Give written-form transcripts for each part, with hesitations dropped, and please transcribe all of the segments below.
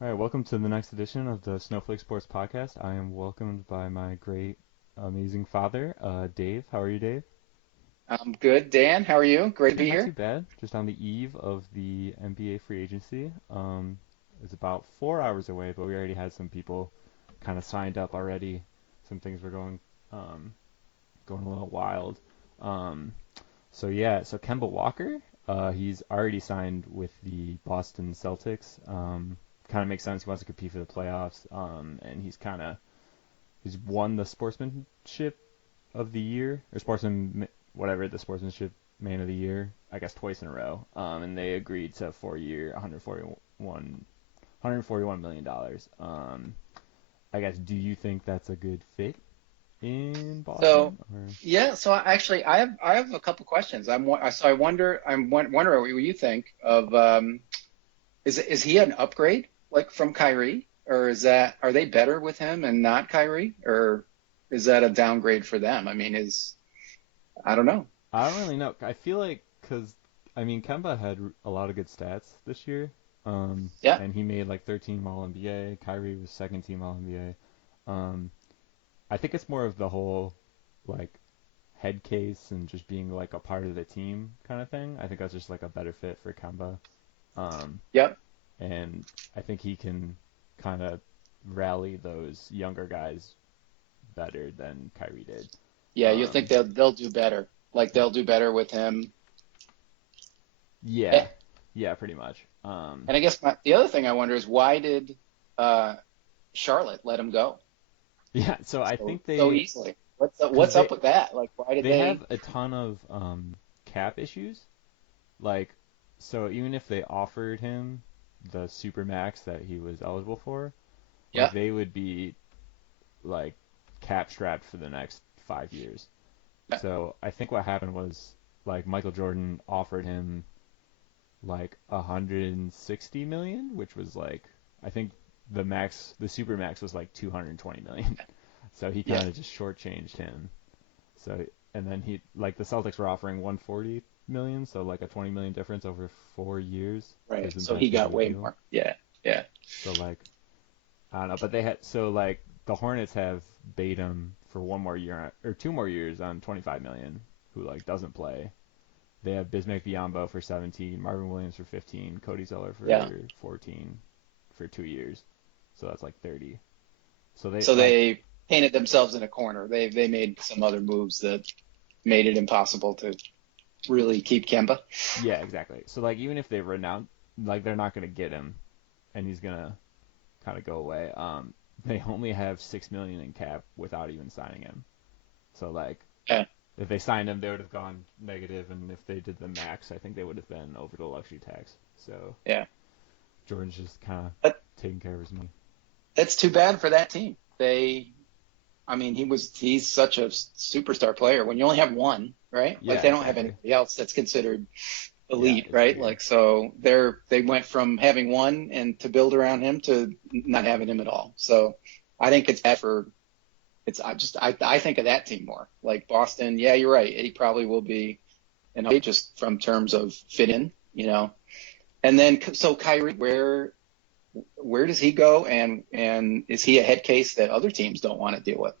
All right, welcome to the next edition of the Snowflake Sports podcast. I am welcomed by my great, amazing father, Dave. How are you, Dave? I'm good. Dan, how are you? Great to be Not too here. bad. Just on the eve of the NBA free agency. It's about 4 hours away, but we already had some people kind of signed up already. Some things were um, going a little wild. Um, so Kemba Walker, he's already signed with the Boston Celtics. Kind of makes sense. He wants to compete for the playoffs. And he's won the sportsmanship of the year or whatever the sportsmanship man of the year, I guess twice in a row. And they agreed to a 4 year, 141 million dollars. I guess do you think that's a good fit in So, Boston? Or yeah, so actually I have a couple questions. So I wonder wondering what you think of is he an upgrade like from Kyrie, or is that are they better with him and not Kyrie, or is that a downgrade for them? I mean, is I don't know. I don't really know. I feel like because I mean Kemba had a lot of good stats this year. Yeah, And he made like 13 All NBA. Kyrie was second team All NBA. I think it's more of the whole like head case and just being like a part of the team kind of thing. I think that's just like a better fit for Kemba. Um, yep, and I think he can kind of rally those younger guys better than Kyrie did. yeah. You think Um, they'll do better? Like they'll do better with him. yeah, Eh, yeah, pretty much. And I guess the other thing I wonder is why did uh, Charlotte let him go Yeah, so I so think so they, easily? because What's up with that? Like, why did they they? have a ton of cap issues. Like, so even if they offered him the super max that he was eligible for, like Yeah, they would be like cap strapped for the next 5 years. yeah, So I think what happened was like Michael Jordan offered him like 160 million, which was like I think the super max was like 220 million. So he yeah. kind of just shortchanged him. So and then he like the Celtics were offering 140 million, so like a 20 million difference over 4 years. Right. Isn't So that he big of got a way deal? more. Yeah, yeah, So like I don't know, but they had so like the Hornets have Batum for 1 more year or 2 more years on 25 million, who like doesn't play. They have Bismack Biyombo for 17, Marvin Williams for 15, Cody Zeller yeah. for 14 for 2 years. So that's like 30. So they So like they painted themselves in a corner. They made some other moves that made it impossible to really keep Kemba. yeah, exactly. So like even if they renounce like they're not gonna get him and he's gonna kind of go away. They only have 6 million in cap without even signing him. So like, Yeah, if they signed him, they would have gone negative, and if they did the max, I think they would have been over the luxury tax. So yeah. Jordan's just kind of But taking care of his money. that's too bad for that team. I mean, he's such a superstar player. When you only have one, right? Like Yeah, they don't have exactly. anybody else that's considered Yeah, elite, it's right? weird. Like so they went from having one and to build around him to not having him at all. So I think it's bad for it's I think of that team more. Like Boston, yeah, you're right. He probably will be an upgrade just from terms of fit in, you know. And then so Kyrie, where does he go and is he a head case that other teams don't want to deal with?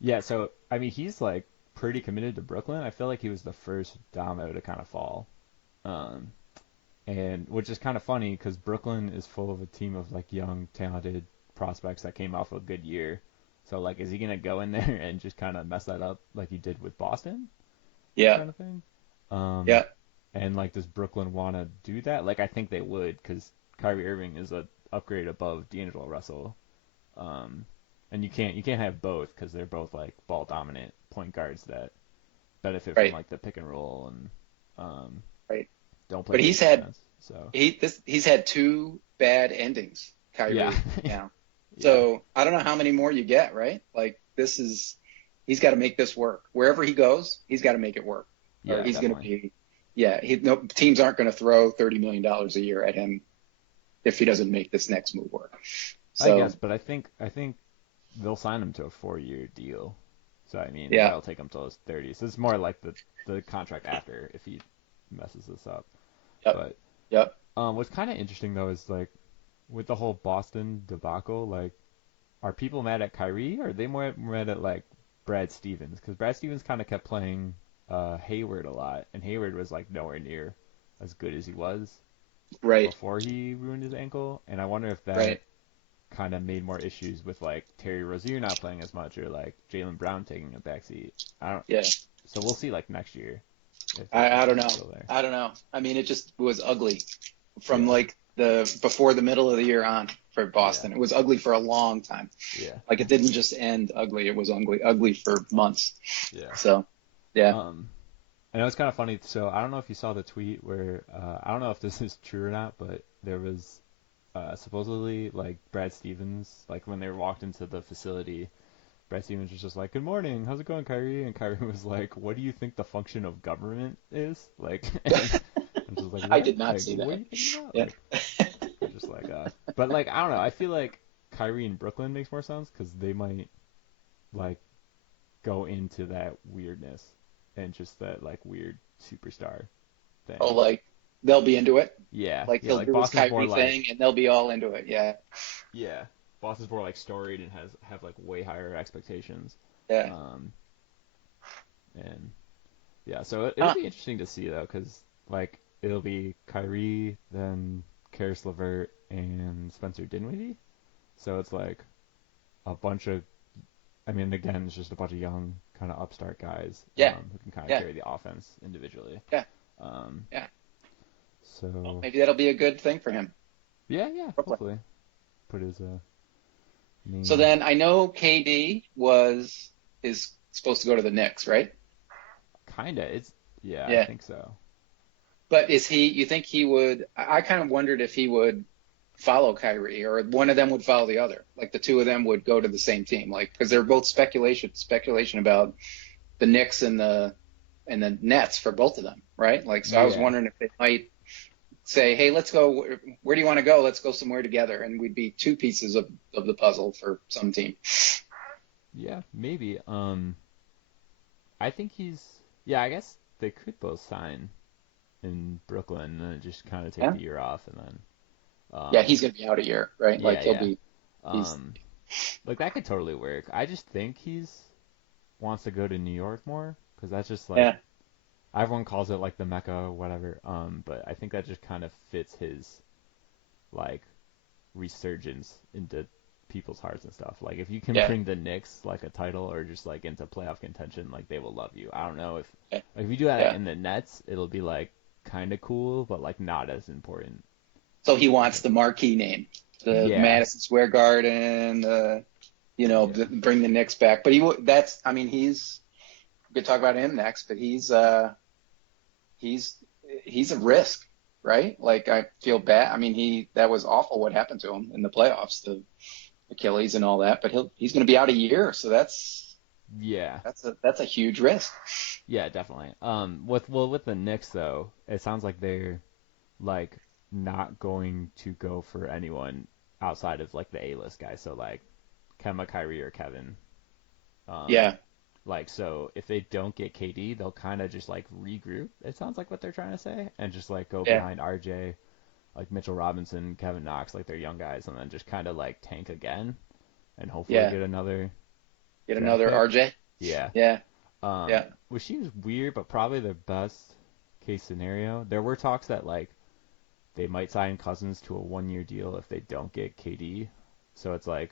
Yeah, so I mean, he's like pretty committed to Brooklyn. I feel like he was the first domino to kind of fall. Um, and which is kind of funny because Brooklyn is full of a team of like young, talented prospects that came off a good year. So like, is he gonna go in there and just kind of mess that up like he did with Boston, Yeah, kind of thing? Um, yeah, and like, does Brooklyn want to do that? Like, I think they would because Kyrie Irving is a upgrade above D'Angelo Russell. Um, and you can't have both because they're both like ball dominant point guards that benefit from right, like the pick and roll and right. don't play But great defense. So he's had two bad endings, yeah, Kyrie now. yeah. So I don't know how many more you get, right? Like this is he's got to make this work. Wherever he goes, he's got to make it work, or Yeah, he's going to definitely. be. Yeah, no teams aren't going to throw $30 million a year at him if he doesn't make this next move work. I guess, So but I think they'll sign him to a 4 year deal. So I mean, yeah, that'll take him till his 30s. So it's more like the contract after if he messes this up. yep, But yep, what's kind of interesting though is like with the whole Boston debacle, like, are people mad at Kyrie or are they more mad at like Brad Stevens? Because Brad Stevens kind of kept playing Hayward a lot, and Hayward was like nowhere near as good as he was Right. before he ruined his ankle. And I wonder if that Right. kind of made more issues with like Terry Rozier not playing as much or like Jaylen Brown taking a backseat. I don't. Yeah. So we'll see like next year if those I don't issues are know. still there. I don't know. I mean, it just was ugly from Yeah. like the before the middle of the year on for Yeah. Boston. It was ugly for a long time. Yeah. Like it didn't just end ugly. It was ugly for months. Yeah. So, yeah. Um, I know it's kind of funny. So I don't know if you saw the tweet where I don't know if this is true or not, but there was supposedly like Brad Stevens, like when they walked into the facility, Brad Stevens was just like, "Good morning, how's it going, Kyrie?" And Kyrie was like, "What do you think the function of government is?" Like, and I'm just like, I "What? did not Like, see what are that. you thinking about?" Yeah. Like, I'm just like, but like I don't know. I feel like Kyrie in Brooklyn makes more sense because they might like go into that weirdness and just that like weird superstar Oh, thing. like they'll be into it. Yeah, Like yeah, he'll like do his Boston's more Kyrie like thing and they'll be all into it. Yeah. yeah, Boston's more like storied and have like way higher expectations. Yeah. Um, and yeah, so it'll Huh. be interesting to see though, because like it'll be Kyrie, then Karis LeVert and Spencer Dinwiddie. So it's like a bunch of, I mean, again, it's just a bunch of young kind of upstart guys Yeah. who can kind of Yeah. carry the offense individually. Yeah. Um, Yeah. Well, so maybe that'll be a good thing for him. yeah, yeah, Brooklyn. hopefully put his So name. then I know KD is supposed to go to the Knicks, right? Kinda, it's yeah, I Yeah. think so. But you think he would, I kind of wondered if he would follow Kyrie or one of them would follow the other. Like the two of them would go to the same team. Like, because they're both speculation about the Knicks and the Nets for both of them, right? Like, so I was Yeah, wondering if they might say, hey, let's go. Where do you want to go? Let's go somewhere together. And we'd be two pieces of the puzzle for some team. yeah, maybe. I think he's yeah. I guess they could both sign in Brooklyn and then just kind of take Yeah. the year off and then Yeah. He's um going to be out a year, right? Like yeah he'll yeah be, he's, um like that could totally work. I just think he's wants to go to New York more because that's just like yeah. everyone calls it like the Mecca or whatever. But I think that just kind of fits his like resurgence into people's hearts and stuff. Like if you can Yeah. bring the Knicks like a title or just like into playoff contention, like they will love you. I don't know if Yeah. like, if you do that Yeah. in the Nets, it'll be like kind of cool, but like not as important. So he I wants think. the marquee name, the Yeah, Madison Square Garden, yeah, bring the Knicks back. But that's, I mean, we could talk about him next, but he's, he's a risk, right? Like I feel bad. I mean, that was awful what happened to him in the playoffs, the Achilles and all that, but he's going to be out a year. So yeah, that's a huge risk. yeah, definitely. With the Knicks though, it sounds like they're like not going to go for anyone outside of like the A-list guys. So like Kemba, Kyrie, or Kevin. Um, Yeah. like so, if they don't get KD, they'll kind of just like regroup. It sounds like what they're trying to say, and just like go Yeah. behind RJ, like Mitchell Robinson, Kevin Knox, like they're young guys, and then just kind of like tank again, and hopefully Yeah. get another Get draft another pick. RJ. Yeah. Yeah. Yeah. Which seems weird, but probably the best case scenario. There were talks that like they might sign Cousins to a 1 year deal if they don't get KD. So it's like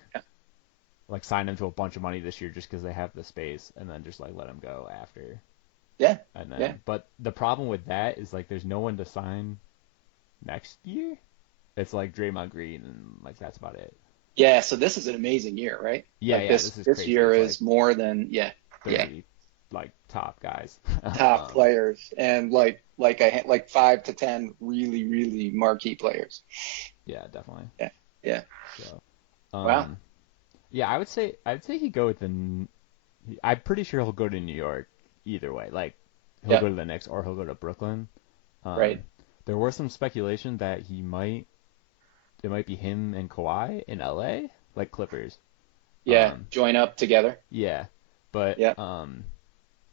sign him to a bunch of money this year just because they have the space, and then just like let him go after. Yeah. And Yeah. then, but the problem with that is like there's no one to sign next year. It's like Draymond Green, and like that's about it. Yeah, so this is an amazing year, right? Yeah, Like yeah, this is this crazy. year It's like is more than yeah, 30 like top guys. top um, players and like 5 to 10 really really marquee players. yeah, definitely. Yeah, yeah. So, Wow. yeah, I'd say he'd go with I'm pretty sure he'll go to New York either way. Like he'll Yeah, go to the Knicks or he'll go to Brooklyn. right. Um, there was some speculation that it might be him and Kawhi in LA, like Clippers. Yeah, Um, join up together. yeah, but Yeah,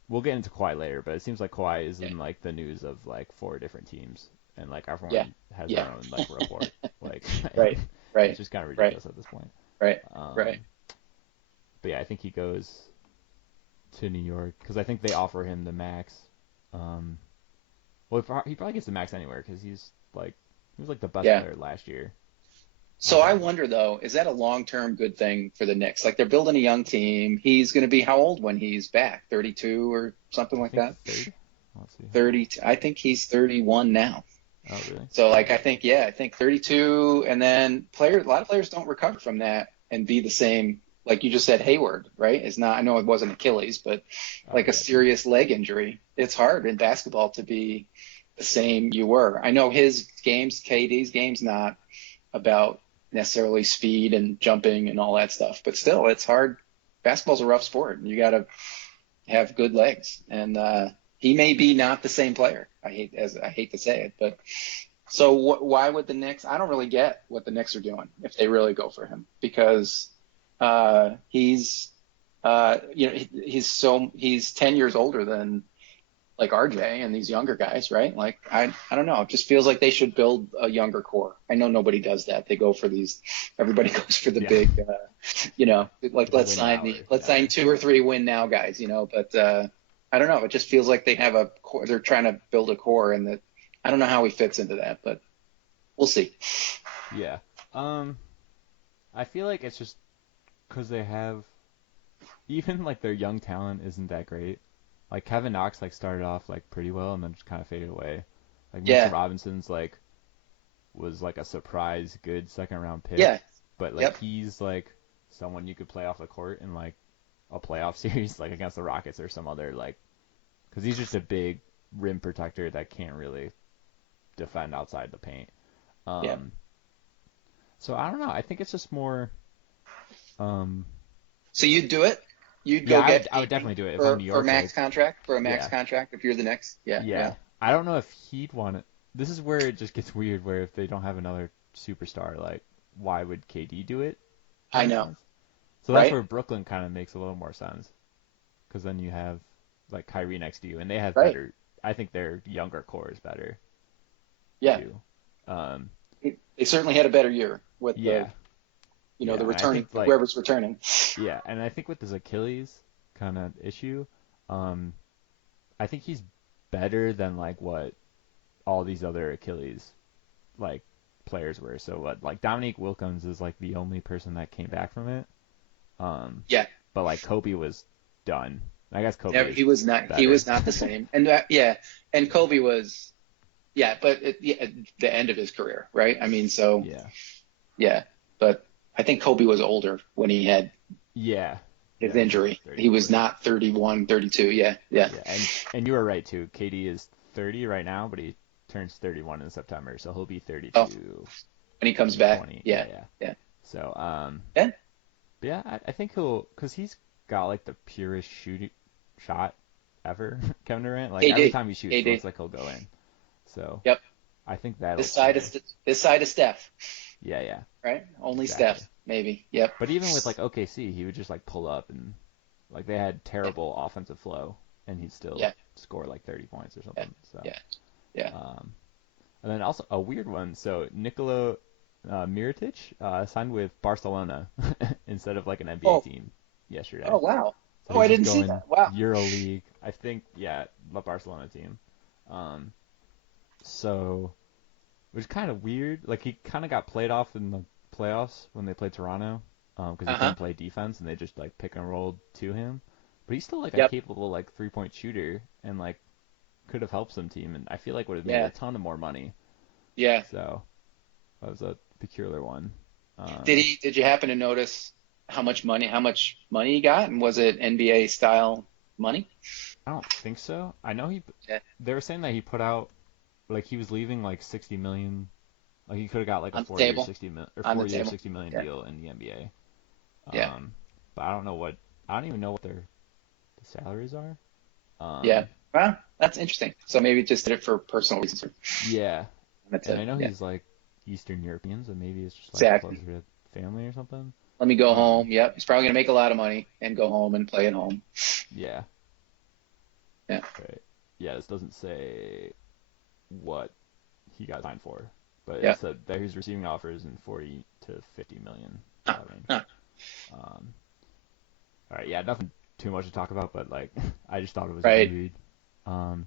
we'll get into Kawhi later. But it seems like Kawhi is yeah, in like the news of like four different teams, and like yeah, everyone has yeah. their own like report. Like, Right, right, It's just kind of right, ridiculous at this point. right, right. Um, but yeah, I think he goes to New York because I think they offer him the max. Um, well, he probably gets the max anywhere because he was like the best Yeah. player last year. So I Um, wonder though, is that a long-term good thing for the Knicks? Like they're building a young team. He's going to be how old when he's back? 32 or something I like think that? 30. Let's see. 30. I think he's 31 now. Oh, really? So like I think 32, and then a lot of players don't recover from that and be the same. Like you just said, Hayward, right? Is not. I know it wasn't Achilles, but Oh, like a yeah, true. serious leg injury. It's hard in basketball to be the same you were. I know his games, KD's games, not about necessarily speed and jumping and all that stuff, but still, it's hard. Basketball's a rough sport, and you got to have good legs. And he may be not the same player. I hate to say it, but so why would the Knicks? I don't really get what the Knicks are doing if they really go for him because he's he's 10 years older than like RJ and these younger guys, right? Like I don't know. It just feels like they should build a younger core. I know nobody does that. They go for these. Everybody goes for the Yeah. big, like The win now or let's never. sign 2 or 3 win now guys, But I don't know. It just feels like they have a core. They're trying to build a core, and that I don't know how he fits into that, but we'll see. Yeah. Um, I feel like it's just because they have even like their young talent isn't that great. Like Kevin Knox like started off like pretty well and then just kind of faded away. Like Mitchell Yeah, Robinson's like was like a surprise good second round pick, yeah, but like yep, he's like someone you could play off the court in like a playoff series like against the Rockets or some other like because he's just a big rim protector that can't really defend outside the paint. yeah. Um, so I don't know. I think it's just more. Um, So you'd do it? You'd yeah, go get I would KD definitely do it if I'm New for York. max Like, contract yeah, if you're the next? Yeah, yeah. yeah. I don't know if he'd want it. This is where it just gets weird. Where if they don't have another superstar, like, why would KD do it? I Kind of know, sense. So that's right? where Brooklyn kind of makes a little more sense because then you have like Kyrie next to you, and they have Right. better. I think their younger core is better Yeah. too. Um, They certainly had a better year with yeah, the yeah, and I returning, think like whoever's returning. yeah, and I think with this Achilles kind of issue, um, I think he's better than like what all these other Achilles like players were. So what like Dominique Wilkins is like the only person that came back from it. Um, Yeah. but like Kobe was done. I guess Kobe is He better. was not the same. And yeah, and Kobe was, yeah, but at the end of his career, right? I mean, so Yeah. yeah, but I think Kobe was older when he had Yeah. his Yeah, he was like injury. He 34. was not 31, 32. Yeah, yeah. Yeah, and you were right too. KD is 30 right now, but he turns 31 in September, so he'll be Oh, 32 when he comes in back, 20. Yeah, yeah, yeah. yeah. So, Yeah, but yeah, I think because he's got like the purest shooting shot ever, Kevin Durant. Like every KD, time he shoots, it looks KD. like he'll go in. So Yep. I think that'll This side stay. is this side of Steph, Yeah, yeah, right? Only exactly. Steph, maybe. Yep. But even with like OKC, he would just like pull up and like they had terrible offensive flow, and he'd still Yeah, score like 30 points or yeah, something. So, yeah, yeah. um, and then also a weird one. So Nikola Mirotic signed with Barcelona instead of like an NBA Oh, team yesterday. oh wow. So Oh, I he's just didn't see going that. Wow. EuroLeague. I think yeah, the Barcelona team. Um, so which is kind of weird. Like he kind of got played off in the playoffs when they played Toronto because he Uh-huh. couldn't play defense and they just like pick and rolled to him. But he's still like a Yep. capable like 3-point shooter and like could have helped some team and I feel like would have made a Yeah. ton of more money. Yeah. So that was a peculiar one. Did Um, he? Did you happen to notice how much money he got, and was it NBA style money? I don't think so. I know Yeah. they were saying that he put out like he was leaving like 60 million. Like he could have got like a On the 4 year table. 60 million or On the 4 year table. 60 million Yeah. deal in the NBA. Yeah. But I don't even know what their the salaries are. Yeah. Um, Well, that's interesting. So maybe just did it for personal reasons. yeah, That's and I it. know Yeah. he's like Eastern European, so maybe it's just like closer Exactly. to family or something. Let me go Um, home. Yep. He's probably gonna make a lot of money and go home and play at home. yeah, Yeah. right. Yeah, this doesn't say what he got signed for, but it Yeah. said that he's receiving offers in 40 to 50 million Huh, range. huh. Um, all right, yeah, nothing too much to talk about, but like I just thought it was a good Right. read. Um,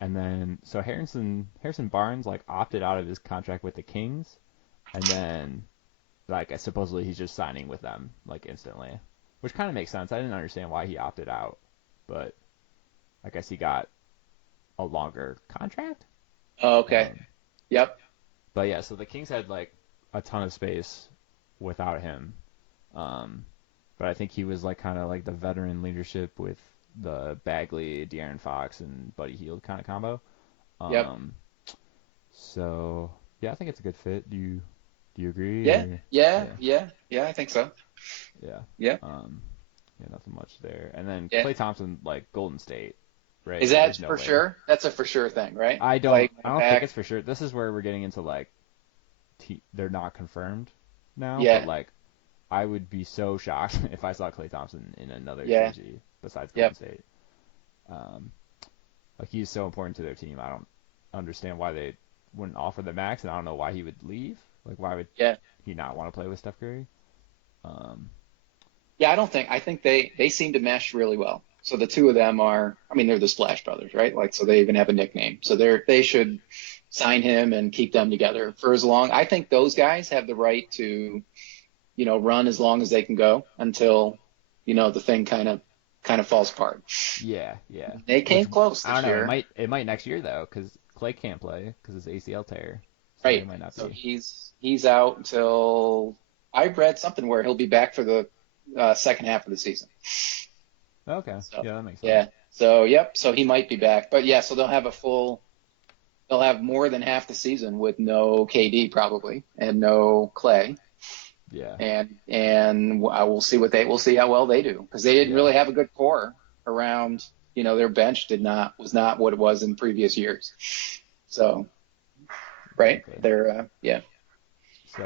and then so Harrison Barnes like opted out of his contract with the Kings, and then like supposedly he's just signing with them like instantly, which kind of makes sense. I didn't understand why he opted out, but I guess he got a longer contract. Oh, okay. Um, Yep. but yeah, so the Kings had like a ton of space without him. Um, but I think he was like kind of like the veteran leadership with the Bagley, De'Aaron Fox, and Buddy Hield kind of combo. Yep. Um, so yeah, I think it's a good fit. Do you agree Yeah. or Yeah. yeah Yeah. Yeah. I think so. yeah Yeah. um yeah nothing much there. And then Yeah. Klay Thompson like Golden State, right? Is Like that there's no for way. sure? That's a for sure thing, right? I don't Clay I coming don't think back. it's for sure. This is where we're getting into like they're not confirmed now, but Yeah. like I would be so shocked if I saw Klay Thompson in another Yeah. jersey besides Golden Yep. State. Um, like he's so important to their team. I don't understand why they wouldn't offer the max, and I don't know why he would leave. Like why would Yeah. he not want to play with Steph Curry? Um, Yeah. I think they seem to mesh really well. So the two of them are, I mean, they're the Splash Brothers, right? Like, so they even have a nickname. So they should sign him and keep them together for as long. I think those guys have the right to, run as long as they can go until, the thing kind of falls apart. yeah. They Which came close I don't this know. year. It might next year though, because Clay can't play because his ACL tear, so they Right. might not So be. he's out until I read something where he'll be back for the second half of the season. Okay, So yeah, that makes sense. yeah. So yep. So he might be back, but yeah. So they'll have more than half the season with no KD probably and no Clay, Yeah, and we'll see how well they do because they didn't yeah, really have a good core around. Their bench was not what it was in previous years. So right, exactly. they're yeah. So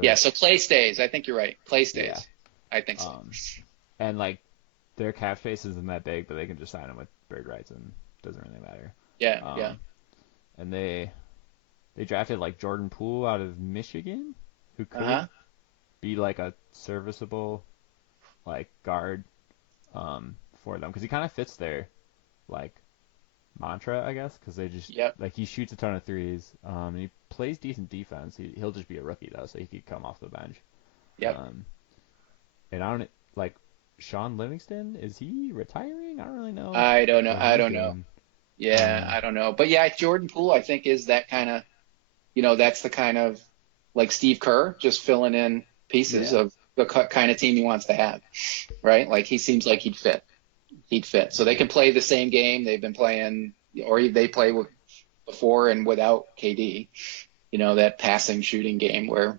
Yeah, cause so Clay stays. I think you're right. Clay yeah, stays. I think so. um, and like their cap space isn't that big, but they can just sign him with bird rights and doesn't really matter. Yeah, yeah. Um, and they drafted like Jordan Poole out of Michigan, who could Uh-huh. be like a serviceable like guard for them because he kind of fits their like mantra, I guess, because they just Yep. like he shoots a ton of threes. And he plays decent defense. He'll just be a rookie though, so he could come off the bench. Yep. Um, and I don't like Sean Livingston. Is he retiring? I don't really know I don't know. what I he's don't know. doing. Yeah, Um, I don't know. But yeah, Jordan Poole, I think is that kind of, that's the kind of like Steve Kerr just filling in pieces yeah, of the kind of team he wants to have, right? Like he seems like he'd fit. He'd fit. So they yeah, can play the same game they've been playing, or they play with before and without KD. That passing shooting game where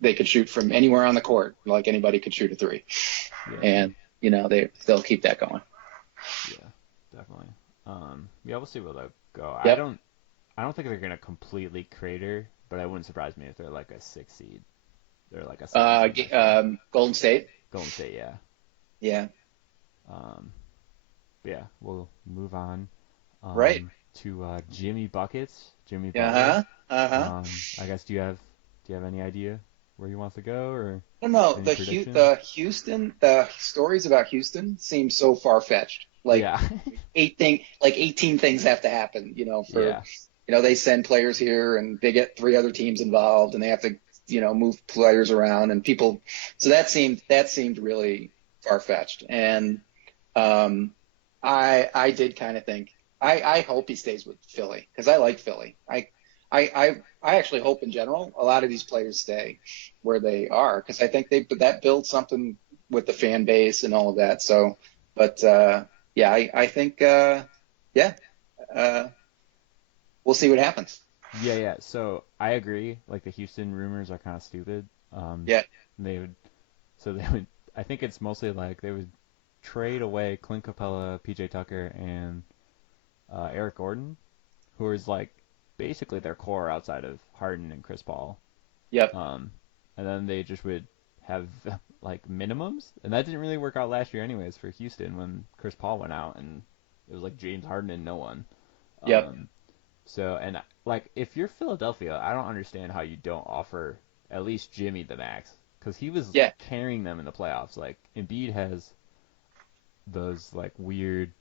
they could shoot from anywhere on the court, like anybody could shoot a three. yeah, And they'll keep that going. yeah, definitely. Yeah, we'll see where they'll go. Yep. I don't think they're gonna completely crater, but it wouldn't surprise me if they're like a 6 seed. They're like a 7 seed next year. Golden State. Golden State, yeah. Yeah. Um, yeah, we'll move on Right. to Jimmy Buckets, Jimmy Butler. Uh-huh. Uh-huh. I guess do you have any idea where he wants to go or I don't know. any predictions? The stories about Houston seem so far-fetched. Like Yeah, 18 things have to happen, yeah, they send players here and they get three other teams involved and they have to, move players around and people. So that seemed really far-fetched. And I did kind of think I hope he stays with Philly because I like Philly. I actually hope in general a lot of these players stay where they are because I think that builds something with the fan base and all of that. So, but yeah, I think yeah, uh, we'll see what happens. yeah. So I agree. Like the Houston rumors are kind of stupid. Yeah. They would they would. I think it's mostly like they would trade away Clint Capella, PJ Tucker, and Eric Gordon, who is like basically their core outside of Harden and Chris Paul. Yep. Um, and then they just would have like minimums, and that didn't really work out last year, anyways, for Houston when Chris Paul went out and it was like James Harden and no one. Yep. Um, so and like if you're Philadelphia, I don't understand how you don't offer at least Jimmy the max because he was Yeah, carrying them in the playoffs. Like Embiid has those like weird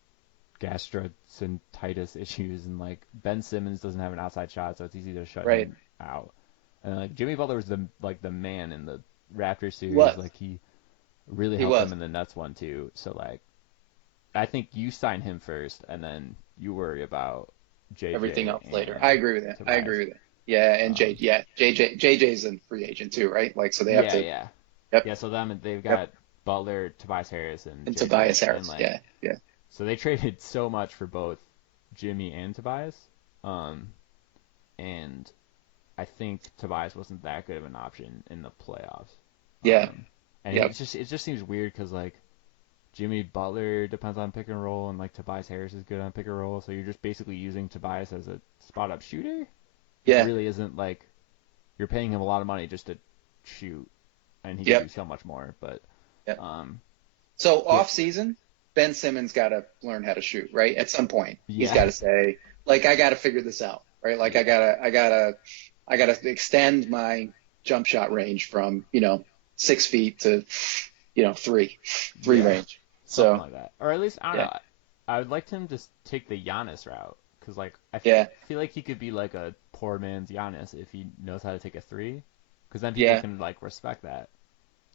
gastroenteritis issues, and like Ben Simmons doesn't have an outside shot, so it's easy to shut right. him out. And like Jimmy Butler was the man in the Raptors He series. was. Like he really He helped was. them in the Nets one too. So like I think you sign him first, and then you worry about Everything JJ else later. I and agree with that. I Tobias. agree with that. Yeah, and Um, JJ's a free agent too, right? Like, so they have yeah, to. yeah, Yep. yeah. So they've Yep. got Butler, Tobias Harris, and And JJ, Tobias and Harris. like Yeah. Yeah. so they traded so much for both Jimmy and Tobias. Um, and I think Tobias wasn't that good of an option in the playoffs. Yeah. And Yep. it just seems weird because like Jimmy Butler depends on pick and roll, and like Tobias Harris is good on pick and roll, so you're just basically using Tobias as a spot up shooter, which Yeah. really isn't like you're paying him a lot of money just to shoot, and he can do Yep. so much more. But Yep. um, So but off season, Ben Simmons got to learn how to shoot, right? At some point, he's yeah, got to say, like, I got to figure this out, right? Like, yeah, I gotta extend my jump shot range from 6 feet to three yeah, range. something So like that, or at least I don't yeah, know. I would like him to take the Giannis route because like yeah, feel like he could be like a poor man's Giannis if he knows how to take a three, because then people yeah. can like respect that.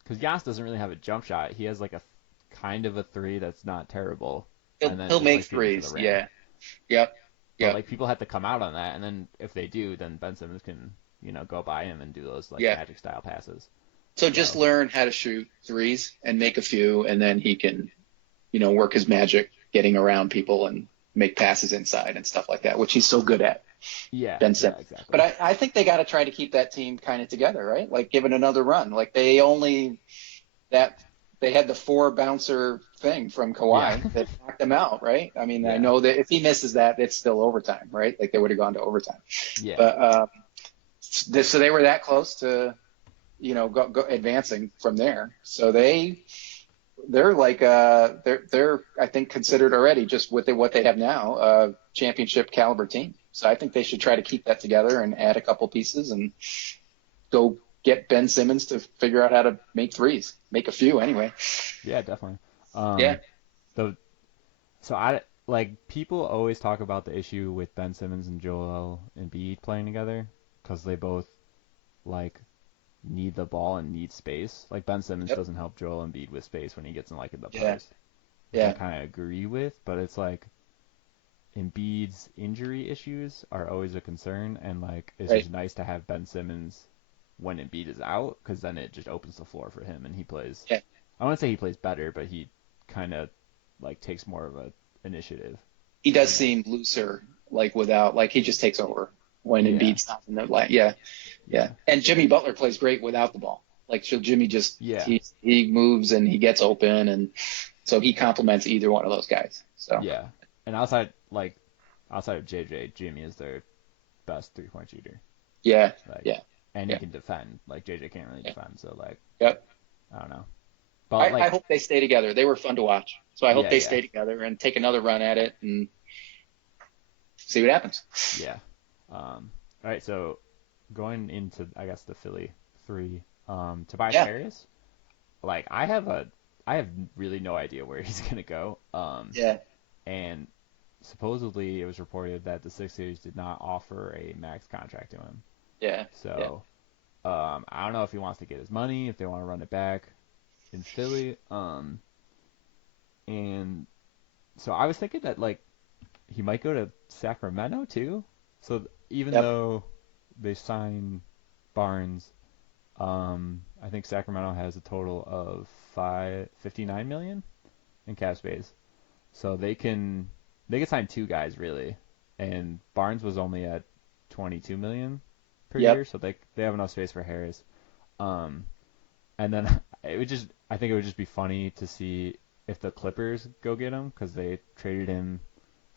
Because Giannis doesn't really have a jump shot. He has like a kind of a three that's not terrible, He'll and then he'll just make like shooting to the threes. rim. Yeah. Yep. But Yep. like people have to come out on that, and then if they do, then Ben Simmons can go by him and do those like Yeah. magic style passes. So just So learn how to shoot threes and make a few, and then he can work his magic getting around people and make passes inside and stuff like that, which he's so good at, yeah, Ben yeah, Simmons. But exactly. I think they got to try to keep that team kind of together, right? Like give it another run. Like that they had the four bouncer thing from Yeah, Kawhi that knocked them out, right? I mean, I yeah, know that if he misses that, it's still overtime, right? Like they would have gone to overtime. yeah, But so they were that close to go advancing from there. So they're like they're I think considered already just with what they have now a championship caliber team. So I think they should try to keep that together and add a couple pieces and go get Ben Simmons to figure out how to make threes, make a few anyway. yeah, definitely. Yeah, The so I like people always talk about the issue with Ben Simmons and Joel Embiid playing together because they both like need the ball and need space. Like Ben Simmons yep, doesn't help Joel Embiid with space when he gets in the yeah, post, which I yeah. kind of agree with. But it's like Embiid's injury issues are always a concern, and like it's Right. just nice to have Ben Simmons when Embiid is out because then it just opens the floor for him and he plays. Yeah, I wouldn't say he plays better, but he kind of like takes more of a initiative he does when that. seem looser, like without, like he just takes over when Yeah, Embiid's not in the line. Yeah, yeah. yeah, And Jimmy Butler plays great without the ball. Like so Jimmy just yeah, he moves and he gets open, and so he complements either one of those guys. So yeah. And outside of JJ, Jimmy is their best 3-point shooter. yeah, Like, yeah, and he yeah, can defend. Like JJ can't really yeah. defend, so like Yep. I don't know. But I like, hope they stay together. They were fun to watch. So I hope yeah, they yeah, stay together and take another run at it and see what happens. yeah. All right, so going into I guess the Philly three, Tobias Yeah, Harris. Like I have really no idea where he's gonna go. yeah, And supposedly it was reported that the Sixers did not offer a max contract to him. yeah, yeah. So I don't know if he wants to get his money, if they want to run it back in Philly. And so I was thinking that like he might go to Sacramento too. So even Yep, though they signed Barnes, I think Sacramento has a total of 59 million in cap space. So they could sign two guys really, and Barnes was only at 22 million per year, yep, so they have enough space for Harris. Um, and then I think it would just be funny to see if the Clippers go get him because they traded him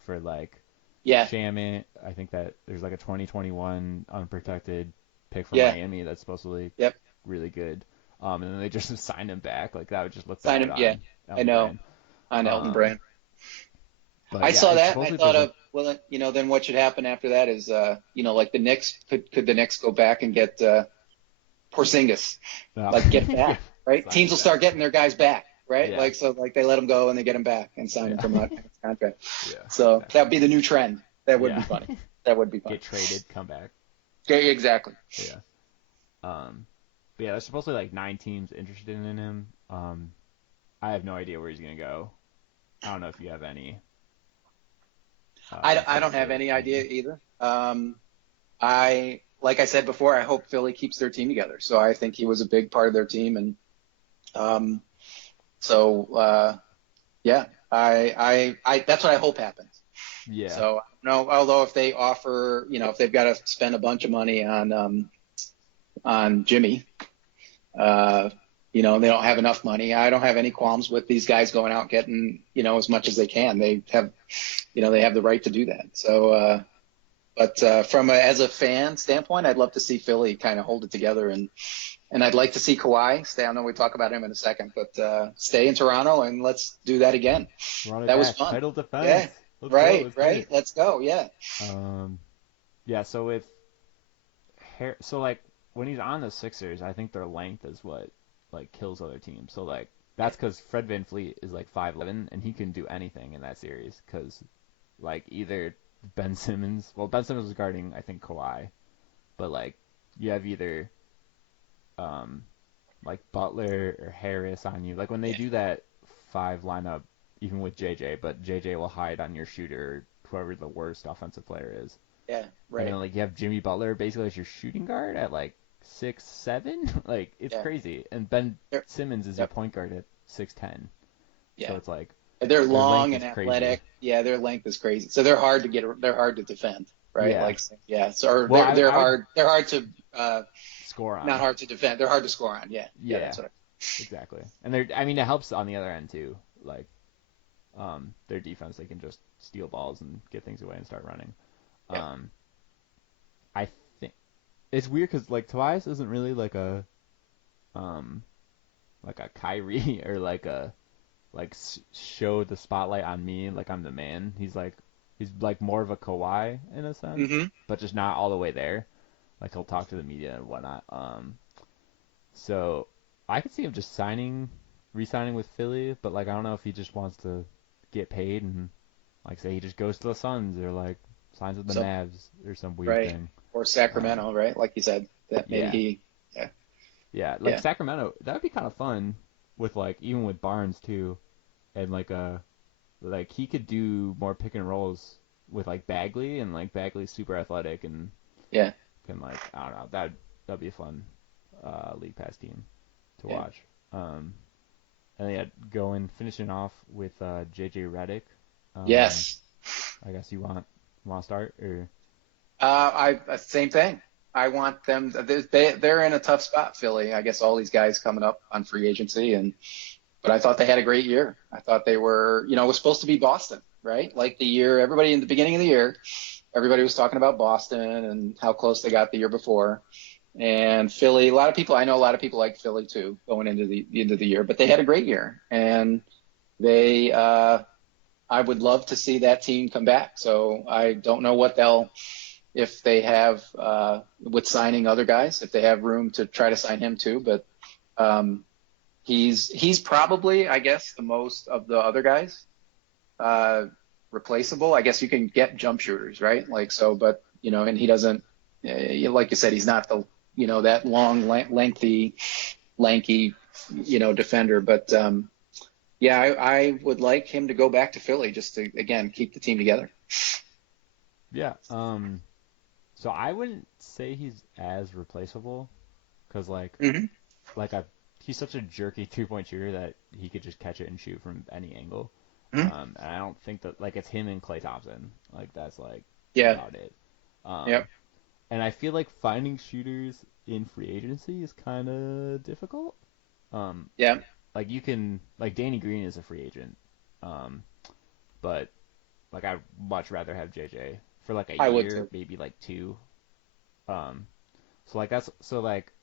for like yeah, Shamit. I think that there's like a 2021 unprotected pick from yeah, Miami that's supposedly yep. really good. And then they just signed him back. Like that would just look Sign bad him. Yeah, on I know. Brand. On Elton Um, Brand. but I yeah, saw it's that. I supposedly thought there's like of, well, then what should happen after that is, like the Knicks, could the Knicks go back and get Porzingis, No. like get back, right? Sign Teams him will start back. getting their guys back, right? Yeah. Like so, like they let them go and they get them back and sign them Yeah. from a contract. Yeah. So that would Exactly. be the new trend. That would be Yeah. funny. That would be funny. Get traded, come back. Yeah, exactly. Yeah. But yeah, there's supposedly like 9 teams interested in him. I have no idea where he's gonna go. I don't know if you have any I don't insight have or any idea opinion. either. Like I said before, I hope Philly keeps their team together. So I think he was a big part of their team, and um, so yeah, I that's what I hope happens. Yeah. So no, although if they offer, if they've got to spend a bunch of money on Jimmy, uh, they don't have enough money. I don't have any qualms with these guys going out getting, as much as they can. They have the right to do that. So, but as a fan standpoint, I'd love to see Philly kind of hold it together, and I'd like to see Kawhi stay. I know we talk about him in a second, but stay in Toronto and let's do that again. Run it That was back. fun. Title defense. Yeah. Let's go. Right. Let's get Right. it. Let's go. Yeah. Yeah. So with so like when he's on the Sixers, I think their length is what like kills other teams. So like Yeah. that's because Fred VanVleet is like 5'11" and he can do anything in that series. Because like either Ben Simmons was guarding I think Kawhi, but like you have either um like Butler or Harris on you. Like when they Yeah. do that five lineup, even with JJ, but JJ will hide on your shooter, whoever the worst offensive player is. Yeah. And then Right. like you have Jimmy Butler basically as your shooting guard at like 6'7". Like it's Yeah. crazy. And Ben They're, Simmons is your yep. point guard at 6'10". So Yeah. it's like They're their length long and is crazy. athletic. Yeah, their length is crazy. So they're hard to defend, right? Yeah. Like, yeah. So or Well, they're I would hard to score not on. hard to defend. They're hard to score on. Yeah. Yeah, Yeah, that's what exactly. And I mean it helps on the other end too. Like their defense, they can just steal balls and get things away and start running. yeah. Um, I think it's weird because like Tobias isn't really um like a Kyrie or show the spotlight on me like I'm the man. He's like more of a Kawhi in a sense, Mm-hmm. but just not all the way there. Like he'll talk to the media and whatnot. So I could see him just re-signing with Philly, but like I don't know if he just wants to get paid and like say he just goes to the Suns or like signs with the So Mavs or some weird right. thing. Or Um, Sacramento, right? Like you said, that maybe yeah, he. Yeah. yeah, like Yeah. Sacramento, that would be kind of fun with like even with Barnes too, and like he could do more pick and rolls with like Bagley and like Bagley's super athletic and Yeah. can like I don't know that'd be a fun league pass team to Yeah. watch. Um, and yeah, finishing off with JJ Redick. Um, Yes. I guess you want to start or Same thing. I want them. They're in a tough spot, Philly. I guess all these guys coming up on free agency, but I thought they had a great year. I thought they were, it was supposed to be Boston, right? Like the year, everybody in the beginning of the year, everybody was talking about Boston and how close they got the year before. And Philly, I know a lot of people like Philly too going into the end of the year, but they had a great year, and they, I would love to see that team come back. So I don't know if they have, with signing other guys, if they have room to try to sign him too. But he's probably, I guess, the most of the other guys uh, replaceable. I guess you can get jump shooters, right? Like so, but and he doesn't, like you said, he's not the that long, lengthy, lanky, defender. But yeah, I would like him to go back to Philly just to again keep the team together. yeah. So I wouldn't say he's as replaceable because Hmm. like a he's such a jerky 3-point shooter that he could just catch it and shoot from any angle. Hmm. And I don't think that like it's him and Klay Thompson. Like that's like Yeah. about it. Um, Yep. and I feel like finding shooters in free agency is kind of difficult. Um, Yeah. like you can like Danny Green is a free agent. Um, but like I'd much rather have JJ for like a I would year, too. maybe like two. Um, so like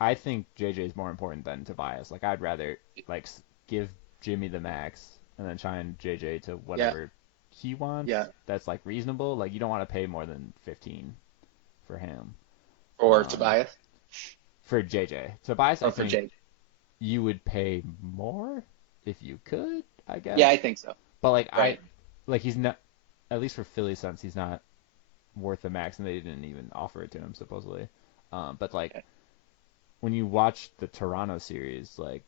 I think JJ is more important than Tobias. Like I'd rather like give Jimmy the max and then sign JJ to Yeah. whatever he wants. Yeah. That's like reasonable. Like you don't want to pay more than 15 for him. Or Um, Tobias. For JJ. Tobias, I or for think JJ? you would pay more if you could, I Yeah, guess. I think so. But Right. he's not, at least for Philly sense, he's not worth the max, and they didn't even offer it to him supposedly. But like Okay. when you watch the Toronto series, like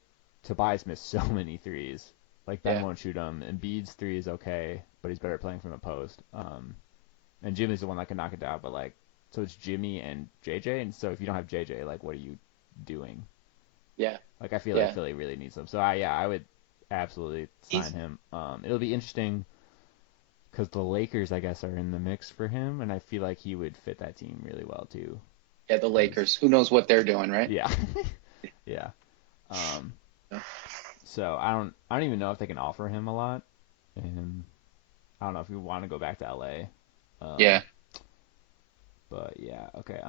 Tobias missed so many threes. Like Ben Yeah. won't shoot them. Embiid's three is okay, but he's better playing from the post. And Jimmy's the one that can knock it down. But like, so it's Jimmy and JJ, and so if you don't have JJ, like, what are you doing? Yeah. Like, I feel like Yeah. Philly really needs him. So I would absolutely sign He's him. It'll be interesting because the Lakers, I guess, are in the mix for him, and I feel like he would fit that team really well too. yeah, the 'Cause, Lakers. Who knows what they're doing, right? yeah, yeah. Um, Yeah. so I don't even know if they can offer him a lot, and I don't know if we want to go back to LA. Yeah. Um, but yeah, okay.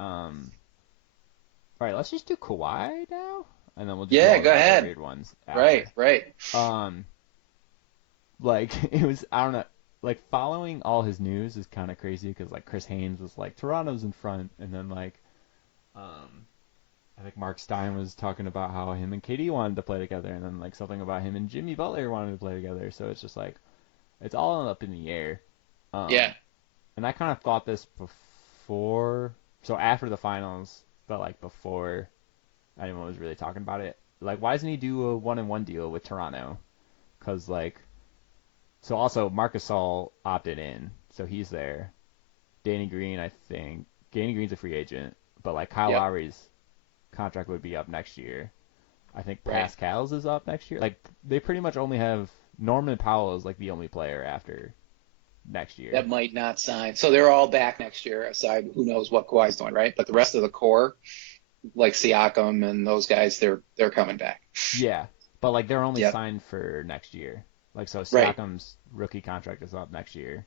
All right, let's just do Kawhi now, and then we'll just do Yeah, all go the other ahead. weird ones Right, after. right. Um, like it was, I don't know, like following all his news is kind of crazy because like Chris Haynes was like Toronto's in front, and then like um, I think Mark Stein was talking about how him and KD wanted to play together, and then like something about him and Jimmy Butler wanted to play together. So it's just like it's all up in the air. Yeah. Um, and I kind of thought this before, so after the finals, but like before anyone was really talking about it. Like, why doesn't he do a one-and-one deal with Toronto? Because like, so also Marcus Gasol opted in, so he's there. Danny Green, I think Danny Green's a free agent, but like Kyle Yep. Lowry's contract would be up next year. I think Right. Pascal's is up next year. Like, they pretty much only have Norman Powell is like the only player after next year. That might not sign. So they're all back next year, aside who knows what Kawhi's doing, right? But the rest of the core, like Siakam and those guys, they're coming back. Yeah, but like they're only Yep. signed for next year. Like, so Right. Siakam's rookie contract is up next year.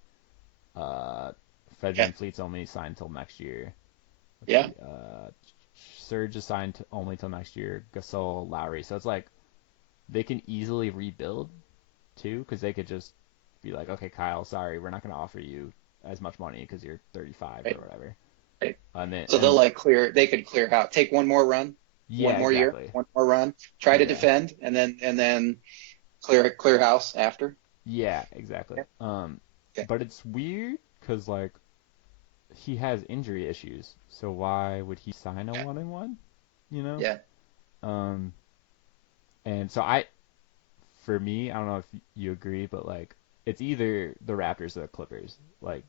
Uh, Fred Yeah. VanVleet's only signed till next year. Let's Yeah. see. Serge is signed only till next year. Gasol, Lowry. So it's like they can easily rebuild too, because they could just be like, okay, Kyle, sorry, we're not going to offer you as much money because you're 35 Right. or whatever. Right. And then So they'll like they could clear out, take one more run, one yeah, more year, exactly. one more run, try to Yeah, defend, and then clear house after. yeah, exactly. Yeah. Yeah. But it's weird because like he has injury issues, so why would he sign a Yeah. one and one? You know? Yeah. Um, and so for me, I don't know if you agree, but like it's either the Raptors or the Clippers. Like,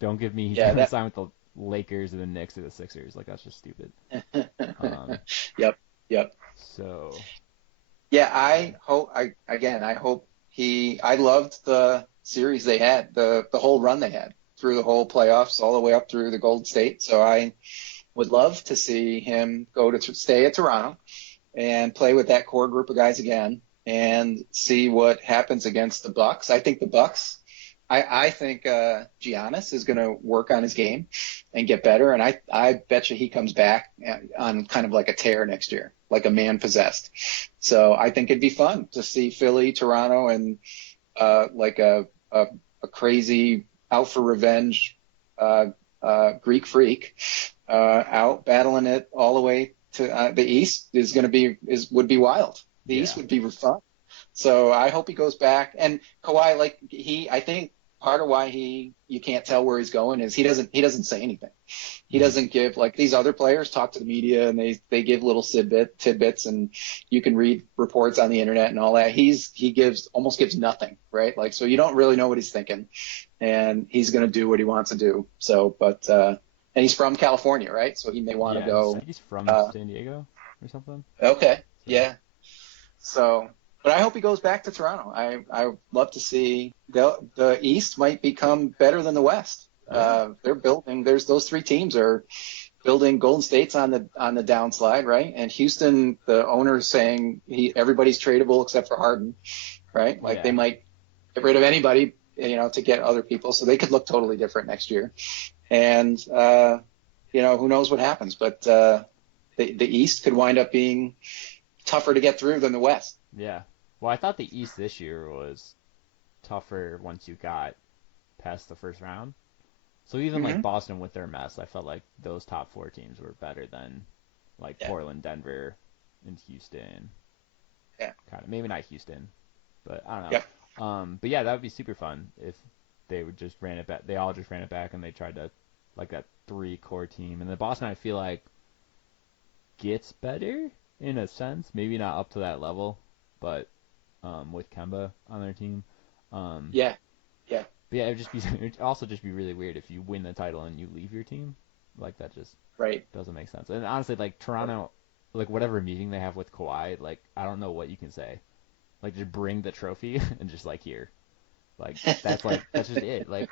don't give me he's Yeah. gonna sign with the Lakers or the Knicks or the Sixers. Like, that's just stupid. Um, Yep. Yep. so Yeah, yeah, I hope I loved the series they had, the whole run they had through the whole playoffs all the way up through the Golden State. So I would love to see him go to stay at Toronto and play with that core group of guys again and see what happens against the Bucks. I think the Bucks I think Giannis is going to work on his game and get better, and I bet you he comes back on kind of like a tear next year, like a man possessed. So I think it'd be fun to see Philly, Toronto, and like a crazy out for revenge Greek freak out battling it all the way to the East is going to be would be wild. The East yeah, would be fun. So I hope he goes back. And Kawhi, like I think part of why you can't tell where he's going is he doesn't say anything. He mm, doesn't give like these other players talk to the media and they give little tidbits and you can read reports on the internet and all that. He almost gives nothing, right? Like so you don't really know what he's thinking, and he's gonna do what he wants to do. So, but and he's from California, right? So he may want to yeah. I go. think he's from Uh, San Diego or something. okay, So yeah. So, but I hope he goes back to Toronto. I love to see the East might become better than the West. yeah, They're building. There's those three teams are building. Golden State's on the downslide, right? And Houston, the owner's saying everybody's tradable except for Harden, right? Like they yeah, might get rid of anybody, to get other people, so they could look totally different next year. And who knows what happens? But the East could wind up being tougher to get through than the West. yeah. Well, I thought the East this year was tougher once you got past the first round. So even like Mm-hmm. Boston with their mess, I felt like those top four teams were better than like Yeah. Portland, Denver, and Houston. Yeah. Kind of, maybe not Houston, but I don't Yep. know. But yeah, that would be super fun if they would just ran it back. They all just ran it back, and they tried to like that 3 core team. And the Boston, I feel like, gets better in a sense. Maybe not up to that level, but with Kemba on their team. Um, Yeah. Yeah. but yeah, it'd also just be really weird if you win the title and you leave your team. Like that just Right. doesn't make sense. And honestly, like Toronto, like whatever meeting they have with Kawhi, like I don't know what you can say. Like just bring the trophy and just like here. That's just it. Like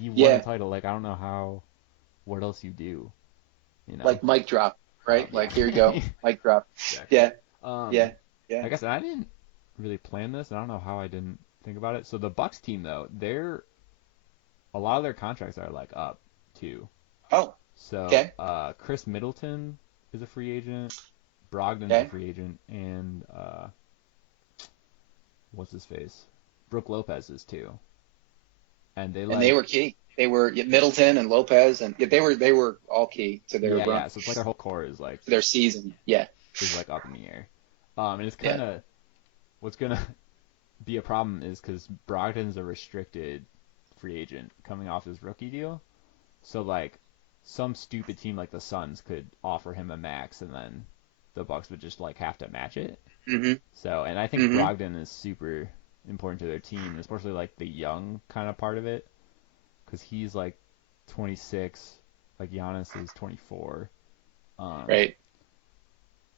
you won a Yeah. title. Like I don't know how. What else you do? You know? Like mic drop, right? Yeah. Like here you go, mic drop. Exactly. Yeah. Um, Yeah. Yeah. I guess I didn't really plan this, and I don't know how I didn't think about it. So the Bucks team, though, a lot of their contracts are like up too. Oh. So Okay. Chris Middleton is a free agent, Brogdon's a Okay. free agent, and what's his face? Brooke Lopez is too. And they And they like were key. They were Middleton and Lopez, and yeah, they were all key to their yeah, run, yeah. So it's like their whole core to their season. Yeah. is like up in the air. And it's kind Yeah. of what's gonna be a problem is because Brogdon's a restricted free agent coming off his rookie deal. So like some stupid team like the Suns could offer him a max, and then the Bucks would just like have to match it. Mhm. So and I think Mhm. Brogdon is super important to their team, especially like the young kind of part of it, because he's like 26, like Giannis is 24. Um, Right.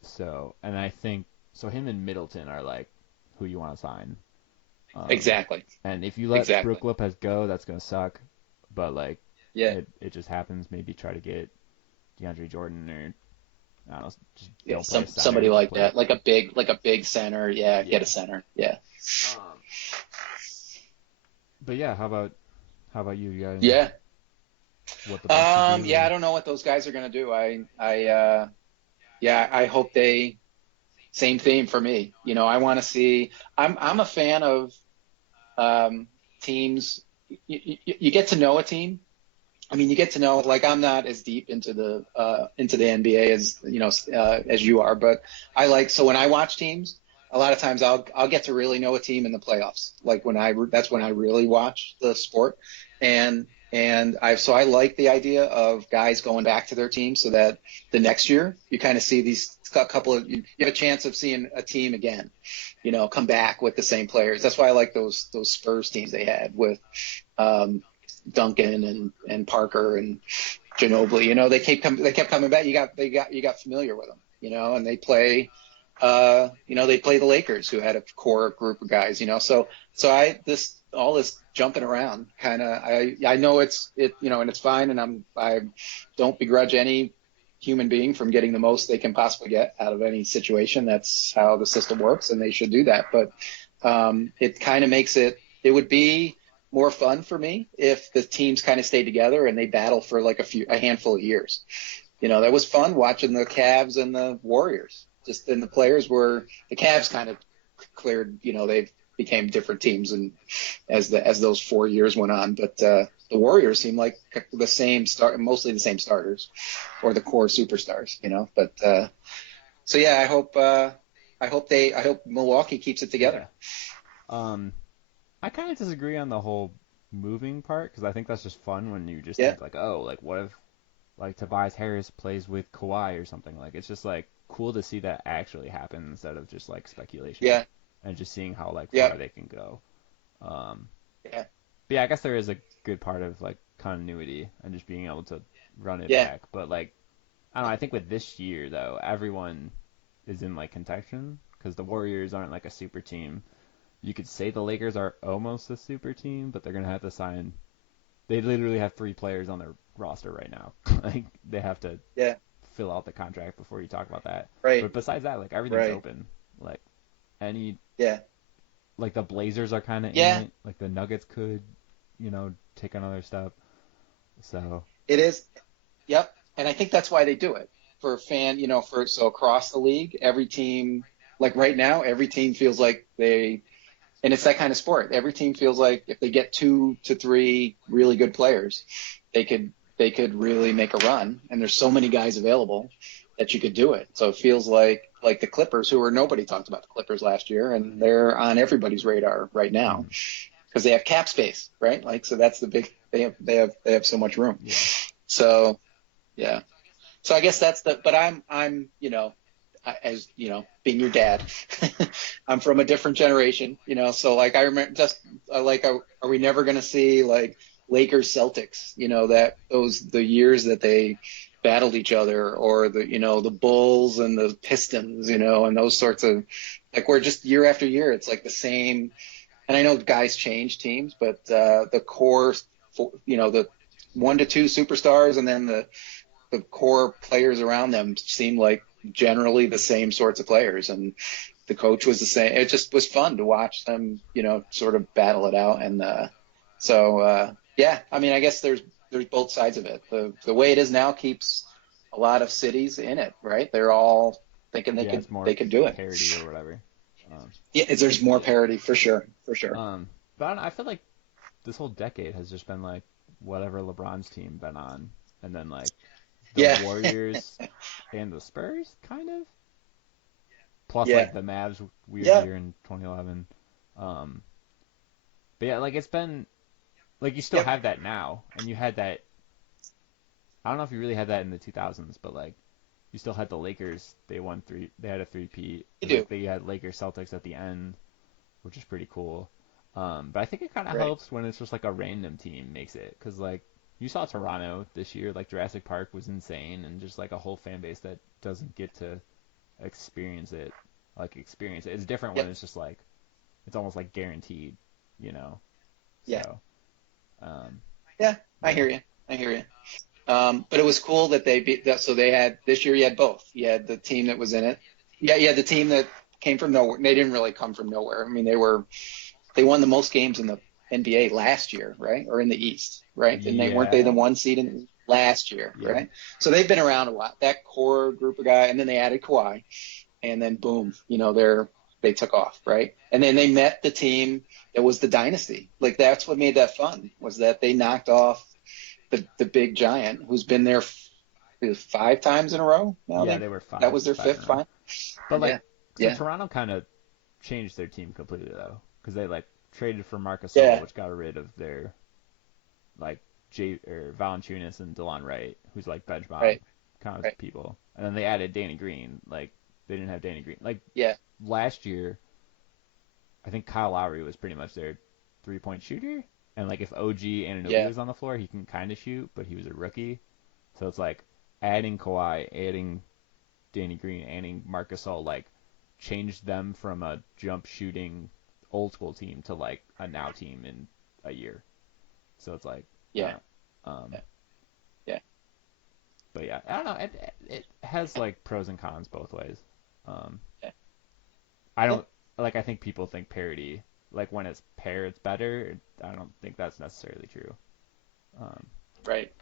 so and I think so him and Middleton are like who you want to sign. Um, Exactly. and if you let Exactly. Brook Lopez go, that's gonna suck. But like Yeah. it just happens. Maybe try to get DeAndre Jordan or I don't know, just Yeah. don't play a Somebody center, just like play that, like a big center. Yeah. Get a yeah. center. Yeah. Um, but yeah, how about you? You got any Yeah. what the Bucks should do Yeah. I or don't know what those guys are gonna do. Yeah. I hope they. Same theme for me. I want to see. I'm a fan of teams. You get to know a team. I mean, you get to know. Like I'm not as deep into the NBA as as you are, but I like. So when I watch teams, a lot of times I'll get to really know a team in the playoffs. Like that's when I really watch the sport, and I like the idea of guys going back to their team so that the next year you kind of see these couple of you have a chance of seeing a team again, come back with the same players. That's why I like those Spurs teams they had with um, Duncan and Parker and Ginobili. They kept coming back. You got familiar with them, and they play the Lakers, who had a core group of guys, So all this jumping around, kind of, I know and it's fine, and I don't begrudge any human being from getting the most they can possibly get out of any situation. That's how the system works, and they should do that. But it kind of makes it would be more fun for me if the teams kind of stayed together and they battle for like a handful of years. That was fun watching the Cavs and the Warriors. Just then the Cavs kind of cleared, they became different teams and as those 4 years went on. But the Warriors seemed like mostly the same starters or the core superstars, But so yeah, I hope Milwaukee keeps it yeah. together. I kind of disagree on the whole moving part because I think that's just fun when you just Yeah, think like, oh, like what if like Tobias Harris plays with Kawhi or something. Like it's just like cool to see that actually happen instead of just like speculation yeah, and just seeing how like yeah, far they can go. Um, yeah, but yeah, I guess there is a good part of like continuity and just being able to run it yeah, back. But like I don't know, I think with this year though, everyone is in like contention because the Warriors aren't like a super team. You could say the Lakers are almost a super team, but they're gonna have to sign. They literally have 3 players on their roster right now. Like they have to yeah. fill out the contract before you talk about that. Right, But besides that, like everything's right. open. Like any Yeah, like the Blazers are kind of in yeah. it. Like the Nuggets could, take another step. So It is. Yep. And I think that's why they do it for so across the league, every team, like right now, every team feels like and it's that kind of sport. Every team feels like if they get 2 to 3 really good players, they could really make a run. And there's so many guys available that you could do it. So it feels like the Clippers, who were nobody talked about the Clippers last year, and they're on everybody's radar right now Mhm. because they have cap space, right? Like so that's the big they have so much room. Yeah. So yeah. So I guess that's the but I'm as being your dad, I'm from a different generation, so like I remember just like are we never going to see like Lakers Celtics, that those the years that they battled each other, or the Bulls and the Pistons, and those sorts of, like, we're just year after year it's like the same. And I know guys change teams, but the core, the 1 to 2 superstars, and then the core players around them seemed like generally the same sorts of players, and the coach was the same. It just was fun to watch them, sort of battle it out. And yeah, I mean, I guess there's both sides of it. The way it is now keeps a lot of cities in it, right? They're all thinking they Yeah, could it's more they could do it. parody or whatever. Um, Yeah, there's more yeah. parity for sure, for sure. But I, don't know, I feel like this whole decade has just been like whatever LeBron's team been on, and then like the Yeah, Warriors and the Spurs, kind of. Plus yeah, like the Mavs weird yeah, year in 2011. Um, but yeah, like it's been like you still yep. have that now, and you had that. I don't know if you really had that in the 2000s, but like you still had the Lakers. They won three. They had a three-peat. You And like do, they had Lakers Celtics at the end, which is pretty cool. But I think it kind of right? helps when it's just like a random team makes it, because like you saw Toronto this year, like Jurassic Park was insane, and just like a whole fan base that doesn't get to experience it, experience it. It's different when Yep, it's just like it's almost like guaranteed, you know. yeah, So um, yeah. I yeah, hear you. I hear you. But it was cool that they beat that. So they had this year. You had both. You had the team that was in it. Yeah, you had the team that came from nowhere. They didn't really come from nowhere. I mean, they won the most games in the NBA last year, right? Or in the East, right? And they weren't they the yeah, 1 seed in last year, yeah, right? So they've been around a lot. That core group of guys, and then they added Kawhi, and then boom, they took off, right? And then they met the team that was the dynasty. Like that's what made that fun, was that they knocked off the big giant who's been there 5 times in a row. Now yeah. they They were that five, was their five in fifth a row. final. But like, Yeah, so yeah, Toronto kind of changed their team completely though, because they like traded for Marc Gasol, yeah. which got rid of their like Valanciunas and DeLon Wright, who's like bench mob Right, kind of right. people, and then they added Danny Green. Like they didn't have Danny Green. Like Yeah, last year, I think Kyle Lowry was pretty much their 3-point shooter, and like if OG Anunoby yeah, was on the floor, he can kind of shoot, but he was a rookie, so it's like adding Kawhi, adding Danny Green, adding Marc Gasol, like changed them from a jump shooting old school team to like a now team in a year. So it's like, yeah, um, yeah, yeah, but yeah, I don't know. It has like pros and cons both ways. Um, yeah, I yeah. don't like. I think people think parody, like when it's pair, it's better. I don't think that's necessarily true. Um, Right.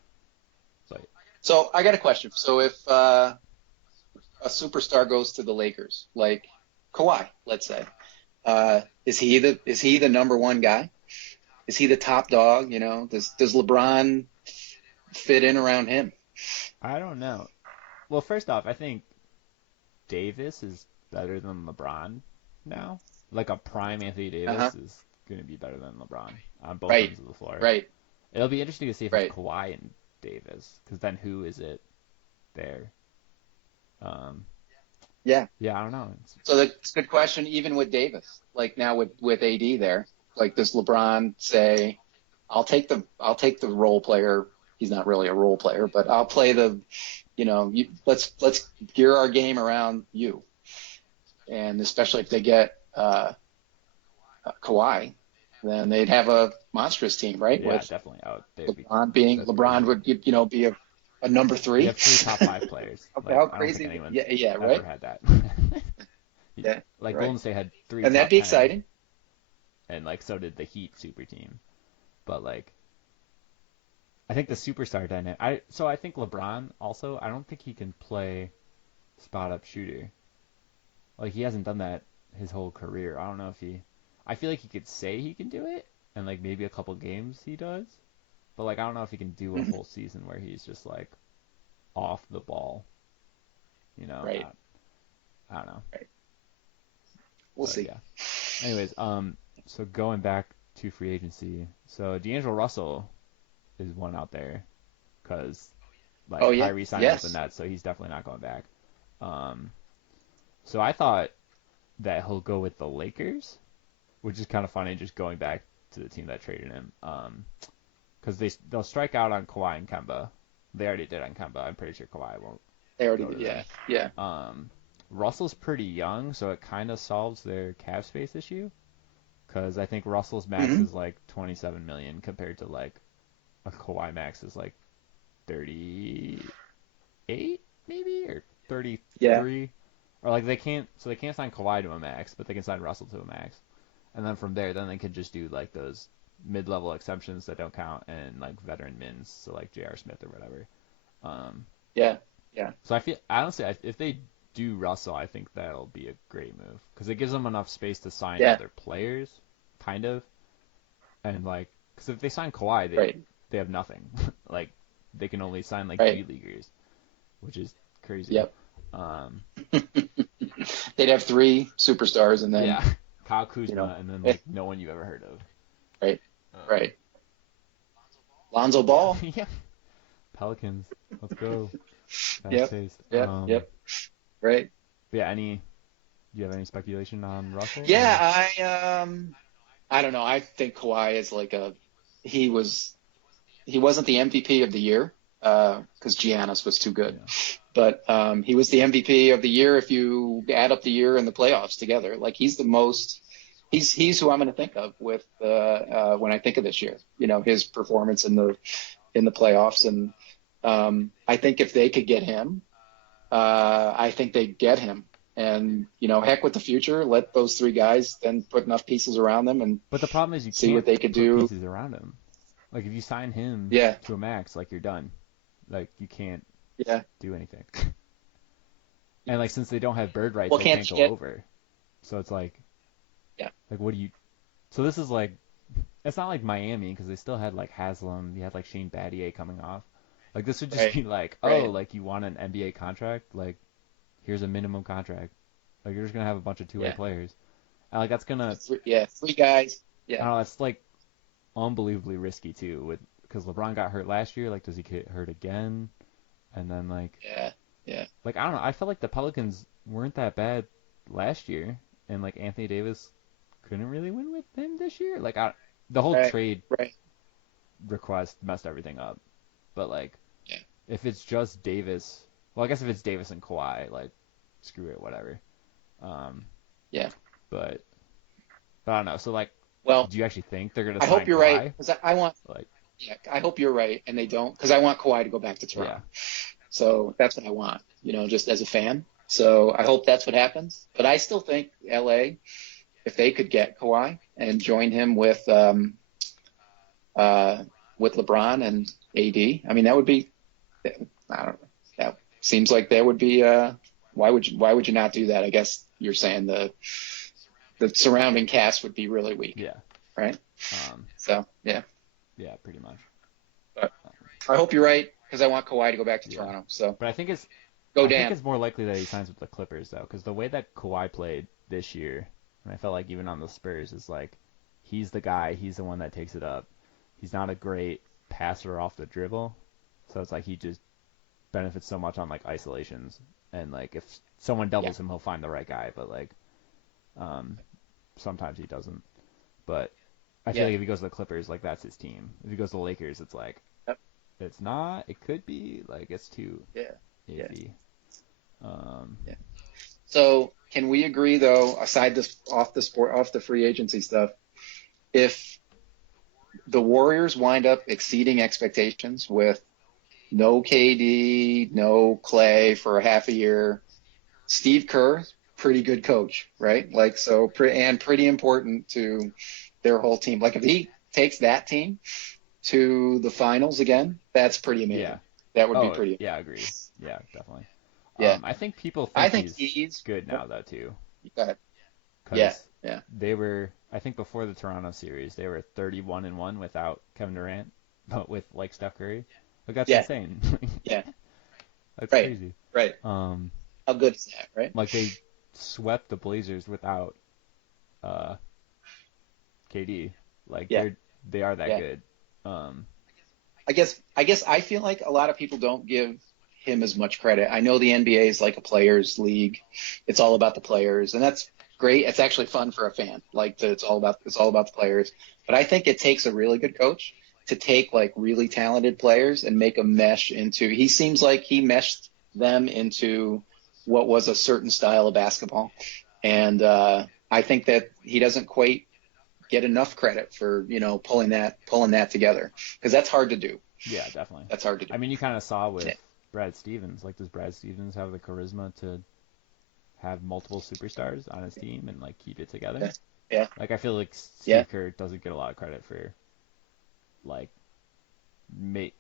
but So I got a question. So if a superstar goes to the Lakers, like Kawhi, let's say, is he the number one guy? Is he the top dog? Does LeBron fit in around him? I don't know. Well, first off, I think Davis is better than LeBron now. Like a prime Anthony Uh huh. Davis is going to be better than LeBron on both Right. ends of the floor. Right. It'll be interesting to see if it's Right. Kawhi and Davis, because then who is it there? Um, Yeah. yeah, I don't know. So that's a good question. Even with Davis, like now with AD there, like does LeBron say, "I'll take the role player." He's not really a role player, but I'll play let's gear our game around you. And especially if they get Kawhi, then they'd have a monstrous team, right? Yeah, With definitely. Oh, they'd be that's LeBron crazy. would be a number You three. have three top five players. How Like I don't think crazy? anyone's Yeah, yeah, ever right. had that. Yeah, Like right. Golden State had three And that'd top be 10, exciting. and like so did the Heat super team. But like I think the superstar dynamic. I think LeBron also. I don't think he can play spot up shooter. Like he hasn't done that his whole career. I don't know if he. I feel like he could say he can do it, and like maybe a couple games he does. But like I don't know if he can do a Mhm. whole season where he's just like off the ball. You know, Right. I don't know. Right. We'll But see. yeah. Anyways, so going back to free agency, so D'Angelo Russell is one out there because Oh like yeah. Kyrie signed with the Yes. Nets, so he's definitely not going back. Um, so I thought that he'll go with the Lakers, which is kind of funny, just going back to the team that traded him. Because they'll strike out on Kawhi and Kemba. They already did on Kemba. I'm pretty sure Kawhi won't They already go did. to Yeah. them. Yeah. Russell's pretty young, so it kind of solves their cap space issue. Because I think Russell's max Hmm. is like 27 million compared to like a Kawhi max is like 38 maybe or Yeah. 33, or like they can't sign Kawhi to a max, but they can sign Russell to a max, and then from there, then they can just do like those mid-level exceptions that don't count and like veteran mins, so like J.R. Smith or whatever. Um, Yeah. Yeah. so I feel honestly, if they do Russell, I think that'll be a great move because it gives them enough space to sign Yeah. other players, kind of, and like because if they sign Kawhi, Right. they have nothing. Like they can only sign like Right. G leaguers, which is crazy. Yep. Um, They'd have three superstars, and then yeah, Kyle you know, Kuzma, and then like no one you've ever heard of. right. Um, Right. Lonzo yeah, Ball. yeah. Pelicans, let's go. Fast Yep. paced. Yep. Yep. Right. Yeah. Do you have any speculation on Russell Yeah. or? I don't know. I think Kawhi is like a he was he wasn't the MVP of the year because Giannis was too good, Yeah. but he was the MVP of the year if you add up the year and the playoffs together. Like he's the most. He's who I'm going to think of with when I think of this year. You know his performance in the playoffs, and I think if they could get him, I think they'd get him. And heck with the future. Let those three guys then put enough pieces around them and But the problem is you see what can't they could put do. pieces around him. Like if you sign him Yeah, to a max, like you're done. Like you can't yeah. do anything. And like since they don't have bird rights, Well, they can't can't you go get? over. So it's like Yeah, what do you? So this is like it's not like Miami because they still had like Haslam. You had like Shane Battier coming off. Like this would just right, be like, oh, right. like you want an NBA contract? Like here's a minimum contract. Like you're just gonna have a bunch of two-way Yeah, players. And like that's gonna, yeah. Three guys. I Yeah, don't know, it's like unbelievably risky too with because LeBron got hurt last year. Like does he get hurt again? And then yeah, yeah. like I don't know. I felt like the Pelicans weren't that bad last year, and like Anthony Davis couldn't really win with him this year. Like the whole Right, trade right. request messed everything up. But like Yeah, if it's just Davis, well, I guess if it's Davis and Kawhi, like screw it, whatever. Um, yeah. but I don't know. So like, Well, do you actually think they're gonna I hope sign you're right Kawhi? because I want. Like, Yeah, I hope you're right, and they don't because I want Kawhi to go back to yeah, Toronto. So that's what I want. Just as a fan. So I hope that's what happens. But I still think LA, if they could get Kawhi and join him uh, with LeBron and AD, I mean that would be. I don't know. That seems like there would be. Why would you not do that? I guess you're saying the surrounding cast would be really weak, yeah, right? um, So yeah. yeah, pretty much. But I hope you're right because I want Kawhi to go back to Yeah, Toronto. So but go I think Dan. it's more likely that he signs with the Clippers though, because the way that Kawhi played this year, and I felt like even on the Spurs is like he's the guy, he's the one that takes it up. He's not a great passer off the dribble, so it's like he just benefits so much on like isolations and like if someone Yeah, doubles him, he'll find the right guy, but like um, sometimes he doesn't. But I feel yeah, like if he goes to the Clippers, like that's his team. If he goes to the Lakers, it's like yep, it's not. It could be like it's too yeah, yeah, iffy. Um, yeah. So can we agree though, aside this off the free agency stuff, if the Warriors wind up exceeding expectations with no KD, no Clay for a half a year, Steve Kerr, pretty good coach, right? Like so, and pretty important to their whole team. Like if he takes that team to the finals again, that's pretty yeah. amazing. That would be Oh, pretty. yeah. I agree. Yeah, definitely. Yeah, I think people I think think he's he's. good Oh, now though too, go ahead. Yeah, because yeah, they were. I think before the Toronto series, they were 31-1 without Kevin Durant, but with like Steph Curry. Like that's yeah, insane. yeah. That's Right, crazy. right. Um, How good is that, right? Like they swept the Blazers without uh, KD. Like Yeah, they are that yeah. good. Um, I guess I feel like a lot of people don't give him as much credit. I know the NBA is like a players league. It's all about the players, and that's great. It's actually fun for a fan. It's all about the players. But I think it takes a really good coach to take like really talented players and make them mesh into. He seems like he meshed them into what was a certain style of basketball, and I think that he doesn't quite get enough credit for pulling that together because that's hard to do. yeah, definitely. That's hard to do. I mean, you kind of saw with Yeah, Brad Stevens. Like, does Brad Stevens have the charisma to have multiple superstars on his team and like keep it together? yeah, yeah, Like, I feel like yeah, Steve Kerr doesn't get a lot of credit for like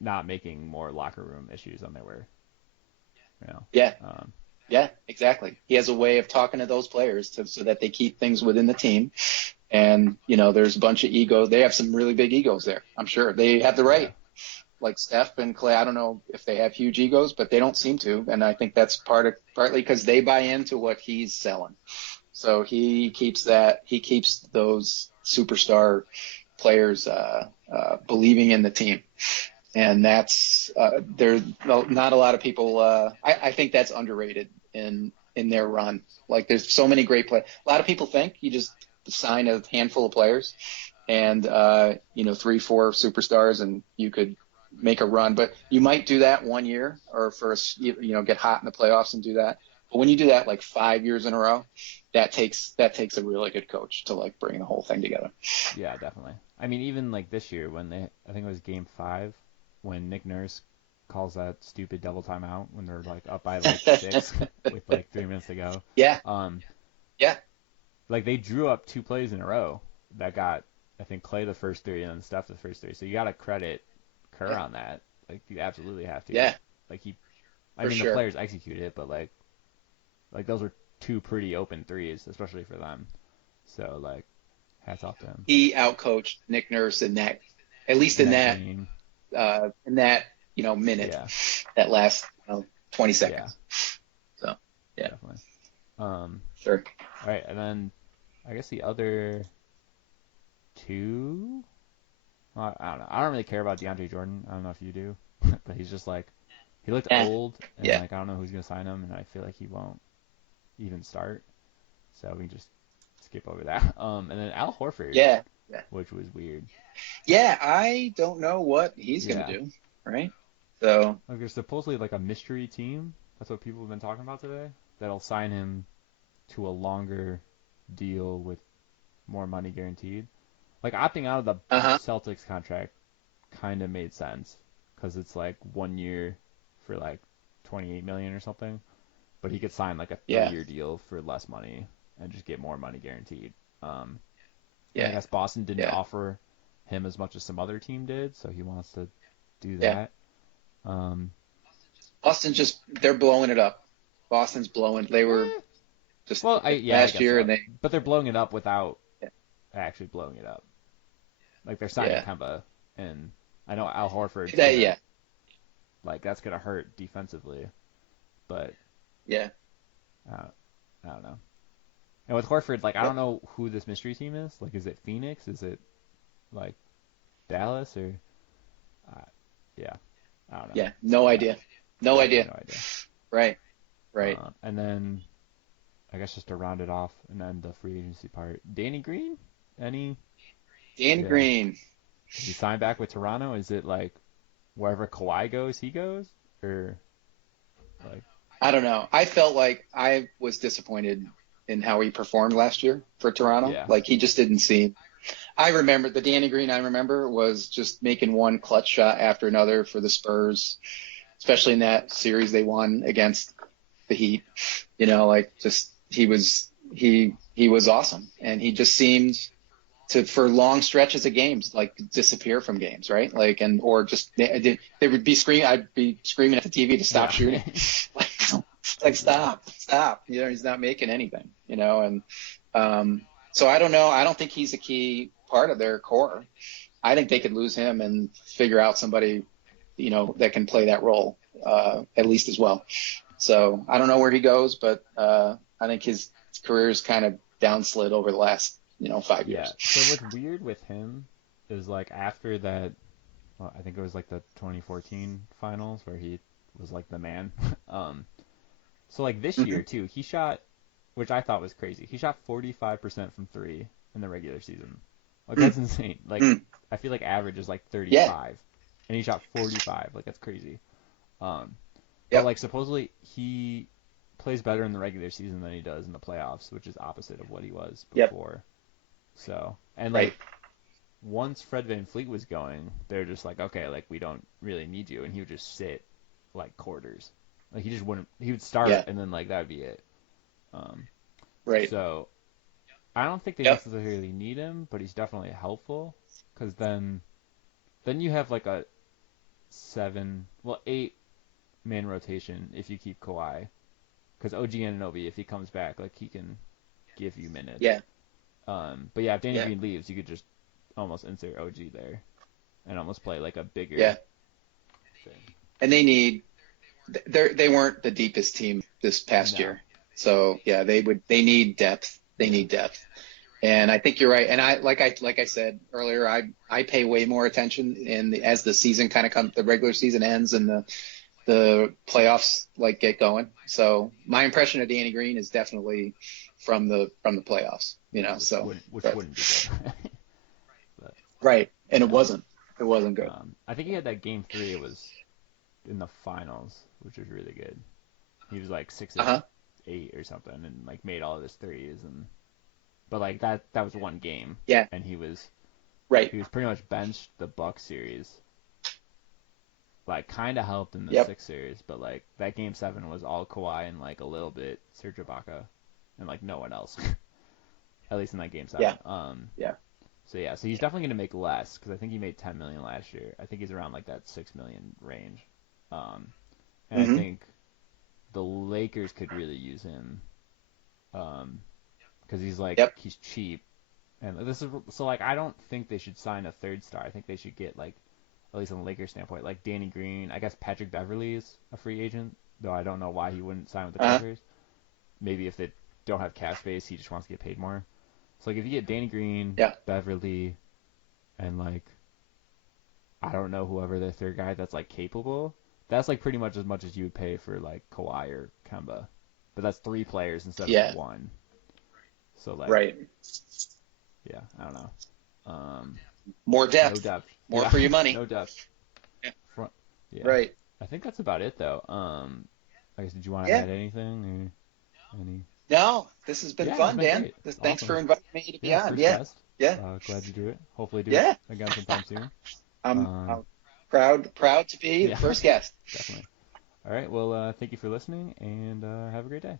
not making more locker room issues than there were. You know. yeah, Um, yeah. Exactly. He has a way of talking to those players so that they keep things within the team. And there's a bunch of ego. They have some really big egos there. I'm sure they have the yeah. right. Like Steph and Clay, I don't know if they have huge egos, but they don't seem to. And I think that's partly because they buy into what he's selling. So he keeps those superstar players believing in the team, and that's there's not a lot of people. I think that's underrated in their run. Like there's so many great players. A lot of people think you just sign a handful of players and 3, 4 superstars, and you could make a run. But you might do that one year, or get hot in the playoffs and do that. But when you do that like 5 years in a row, that takes a really good coach to like bring the whole thing together. Yeah, definitely. I mean, even like this year when I think it was Game 5, when Nick Nurse calls that stupid double timeout when they're like up by like 6 with like 3 minutes to go. Yeah, Um, yeah, like they drew up 2 plays in a row that got I think Clay the first three and then Steph the first three. So you got to credit Kerr yeah, on that. Like you absolutely have to. yeah, Like I for mean the sure. players executed it, but like those were two pretty open threes, especially for them. So like hats off to him. He outcoached Nick Nurse in that, at least In that game, in that minute, yeah, that last 20 yeah, seconds. So yeah, definitely. Um, sure. all right, and then I guess the other two. Well, I don't know. I don't really care about DeAndre Jordan. I don't know if you do, but he's just like he looked Yeah, old, and yeah, like I don't know who's gonna sign him, and I feel like he won't even start. So we can just skip over that. And then Al Horford, yeah, yeah. which was weird. Yeah, I don't know what he's gonna Yeah, do, right? So like there's supposedly like a mystery team. That's what people have been talking about today. That'll sign him to a longer deal with more money guaranteed. Like opting out of the uh-huh. Celtics contract kind of made sense because it's like 1 year for like 28 million or something, but he could sign like a Yeah, 3-year deal for less money and just get more money guaranteed. And I yeah, guess Boston didn't yeah, offer him as much as some other team did, so he wants to do yeah. that. Um, Boston just they're blowing it up. Boston's blowing. They were eh, just well, I last guess year, so, and they but they're blowing it up without yeah, actually blowing it up. Like they're signing yeah, Kemba, and I know Al Horford's gonna yeah, like that's gonna hurt defensively, but yeah. uh, I don't know. And with Horford, like I don't Yep. know who this mystery team is. Like, is it Phoenix? Is it like Dallas or uh, yeah, I don't know. Yeah, no Yeah, idea. No definitely idea. no idea. Right, right. And then I guess just to round it off and then the free agency part, Danny Green, any Danny yeah, Green. did he sign back with Toronto? Is it like wherever Kawhi goes, he goes, or like I don't know. I felt like I was disappointed in how he performed last year for Toronto. yeah, Like he just didn't seem. I remember the Danny Green I remember was just making one clutch shot after another for the Spurs, especially in that series they won against the Heat. Like just he was awesome, and he just seemed to for long stretches of games like disappear from games, right? Like or just they would be screaming. I'd be screaming at the TV to stop yeah, shooting, like stop. He's not making anything. And so I don't know. I don't think he's a key part of their core. I think they could lose him and figure out somebody that can play that role at least as well. So I don't know where he goes, but I think his career is kind of downslid over the last 5 years. Yeah. So what's weird with him is like after that, well, I think it was like the 2014 finals where he was like the man. Um, so like this year Mhm. too, he shot, which I thought was crazy. He shot 45% from three in the regular season. Like that's Mm, insane. Like mm. I feel like average is like Yeah. 35, and he shot 45. Like that's crazy. Um, but Yep. like supposedly he plays better in the regular season than he does in the playoffs, which is opposite of what he was Yep. before. So, and Right. like once Fred VanVleet was going, they're just like, okay, like we don't really need you, and he would just sit like quarters. Like he just wouldn't. He would start, Yeah. and then like that would be it. Um, Right. so I don't think they Yep. necessarily need him, but he's definitely helpful because then you have like a eight man rotation if you keep Kawhi, because OG Anunoby if he comes back, like he can give you minutes. Yeah. But yeah, if Danny Yeah. Green leaves, you could just almost insert OG there and almost play like a bigger Yeah. thing. And they weren't the deepest team this past No. year. So yeah, they need depth. They Yeah. need depth. And I think you're right. And I said earlier, I pay way more attention as the season kind of comes, the regular season ends and the playoffs like get going. So my impression of Danny Green is definitely from the playoffs, Yeah, which so which but wouldn't be good. But right. And it yeah. wasn't. It wasn't good. I think he had that game three. It was in the finals, which was really good. He was like six of Uh-huh. 8 or something, and like made all of his threes. And but like that was one game, Yeah. and Right. he was pretty much benched the Bucks series. Like kind of helped in the Yep. sixth series, but like that game seven was all Kawhi and like a little bit Serge Ibaka, and like no one else, at least in that game Yeah. seven. Yeah. So yeah, so he's definitely gonna make less because I think he made 10 million last year. I think he's around like that 6 million range. Um, and I Mm-hmm. think the Lakers could really use him, because Yep. he's cheap, and this is so like I don't think they should sign a third star. I think they should get like at least on the Lakers standpoint, like Danny Green. I guess Patrick Beverly is a free agent, though I don't know why he wouldn't sign with the Uh-huh. Clippers. Maybe if they don't have cap space, he just wants to get paid more. So like if you get Danny Green, Yeah. Beverly, and like I don't know whoever the third guy that's like capable, that's like pretty much as you would pay for like Kawhi or Kemba. But that's three players instead of Yeah. one. So like Right. yeah, I don't know. Um, More no depth. depth. More Yeah, for your money. no depth. Yeah. Front. Yeah, Right. I think that's about it though. I guess did you want to Yeah. add anything or any? No, this has been Yeah, it's fun, been Dan. great. Thanks for Awesome. inviting me to be Yeah, on. first Yeah. guest. Yeah. Glad you do it. Hopefully do it Yeah. again sometime soon. Um, I'm proud to be the yeah, first guest. definitely. All right. Well, thank you for listening, and have a great day.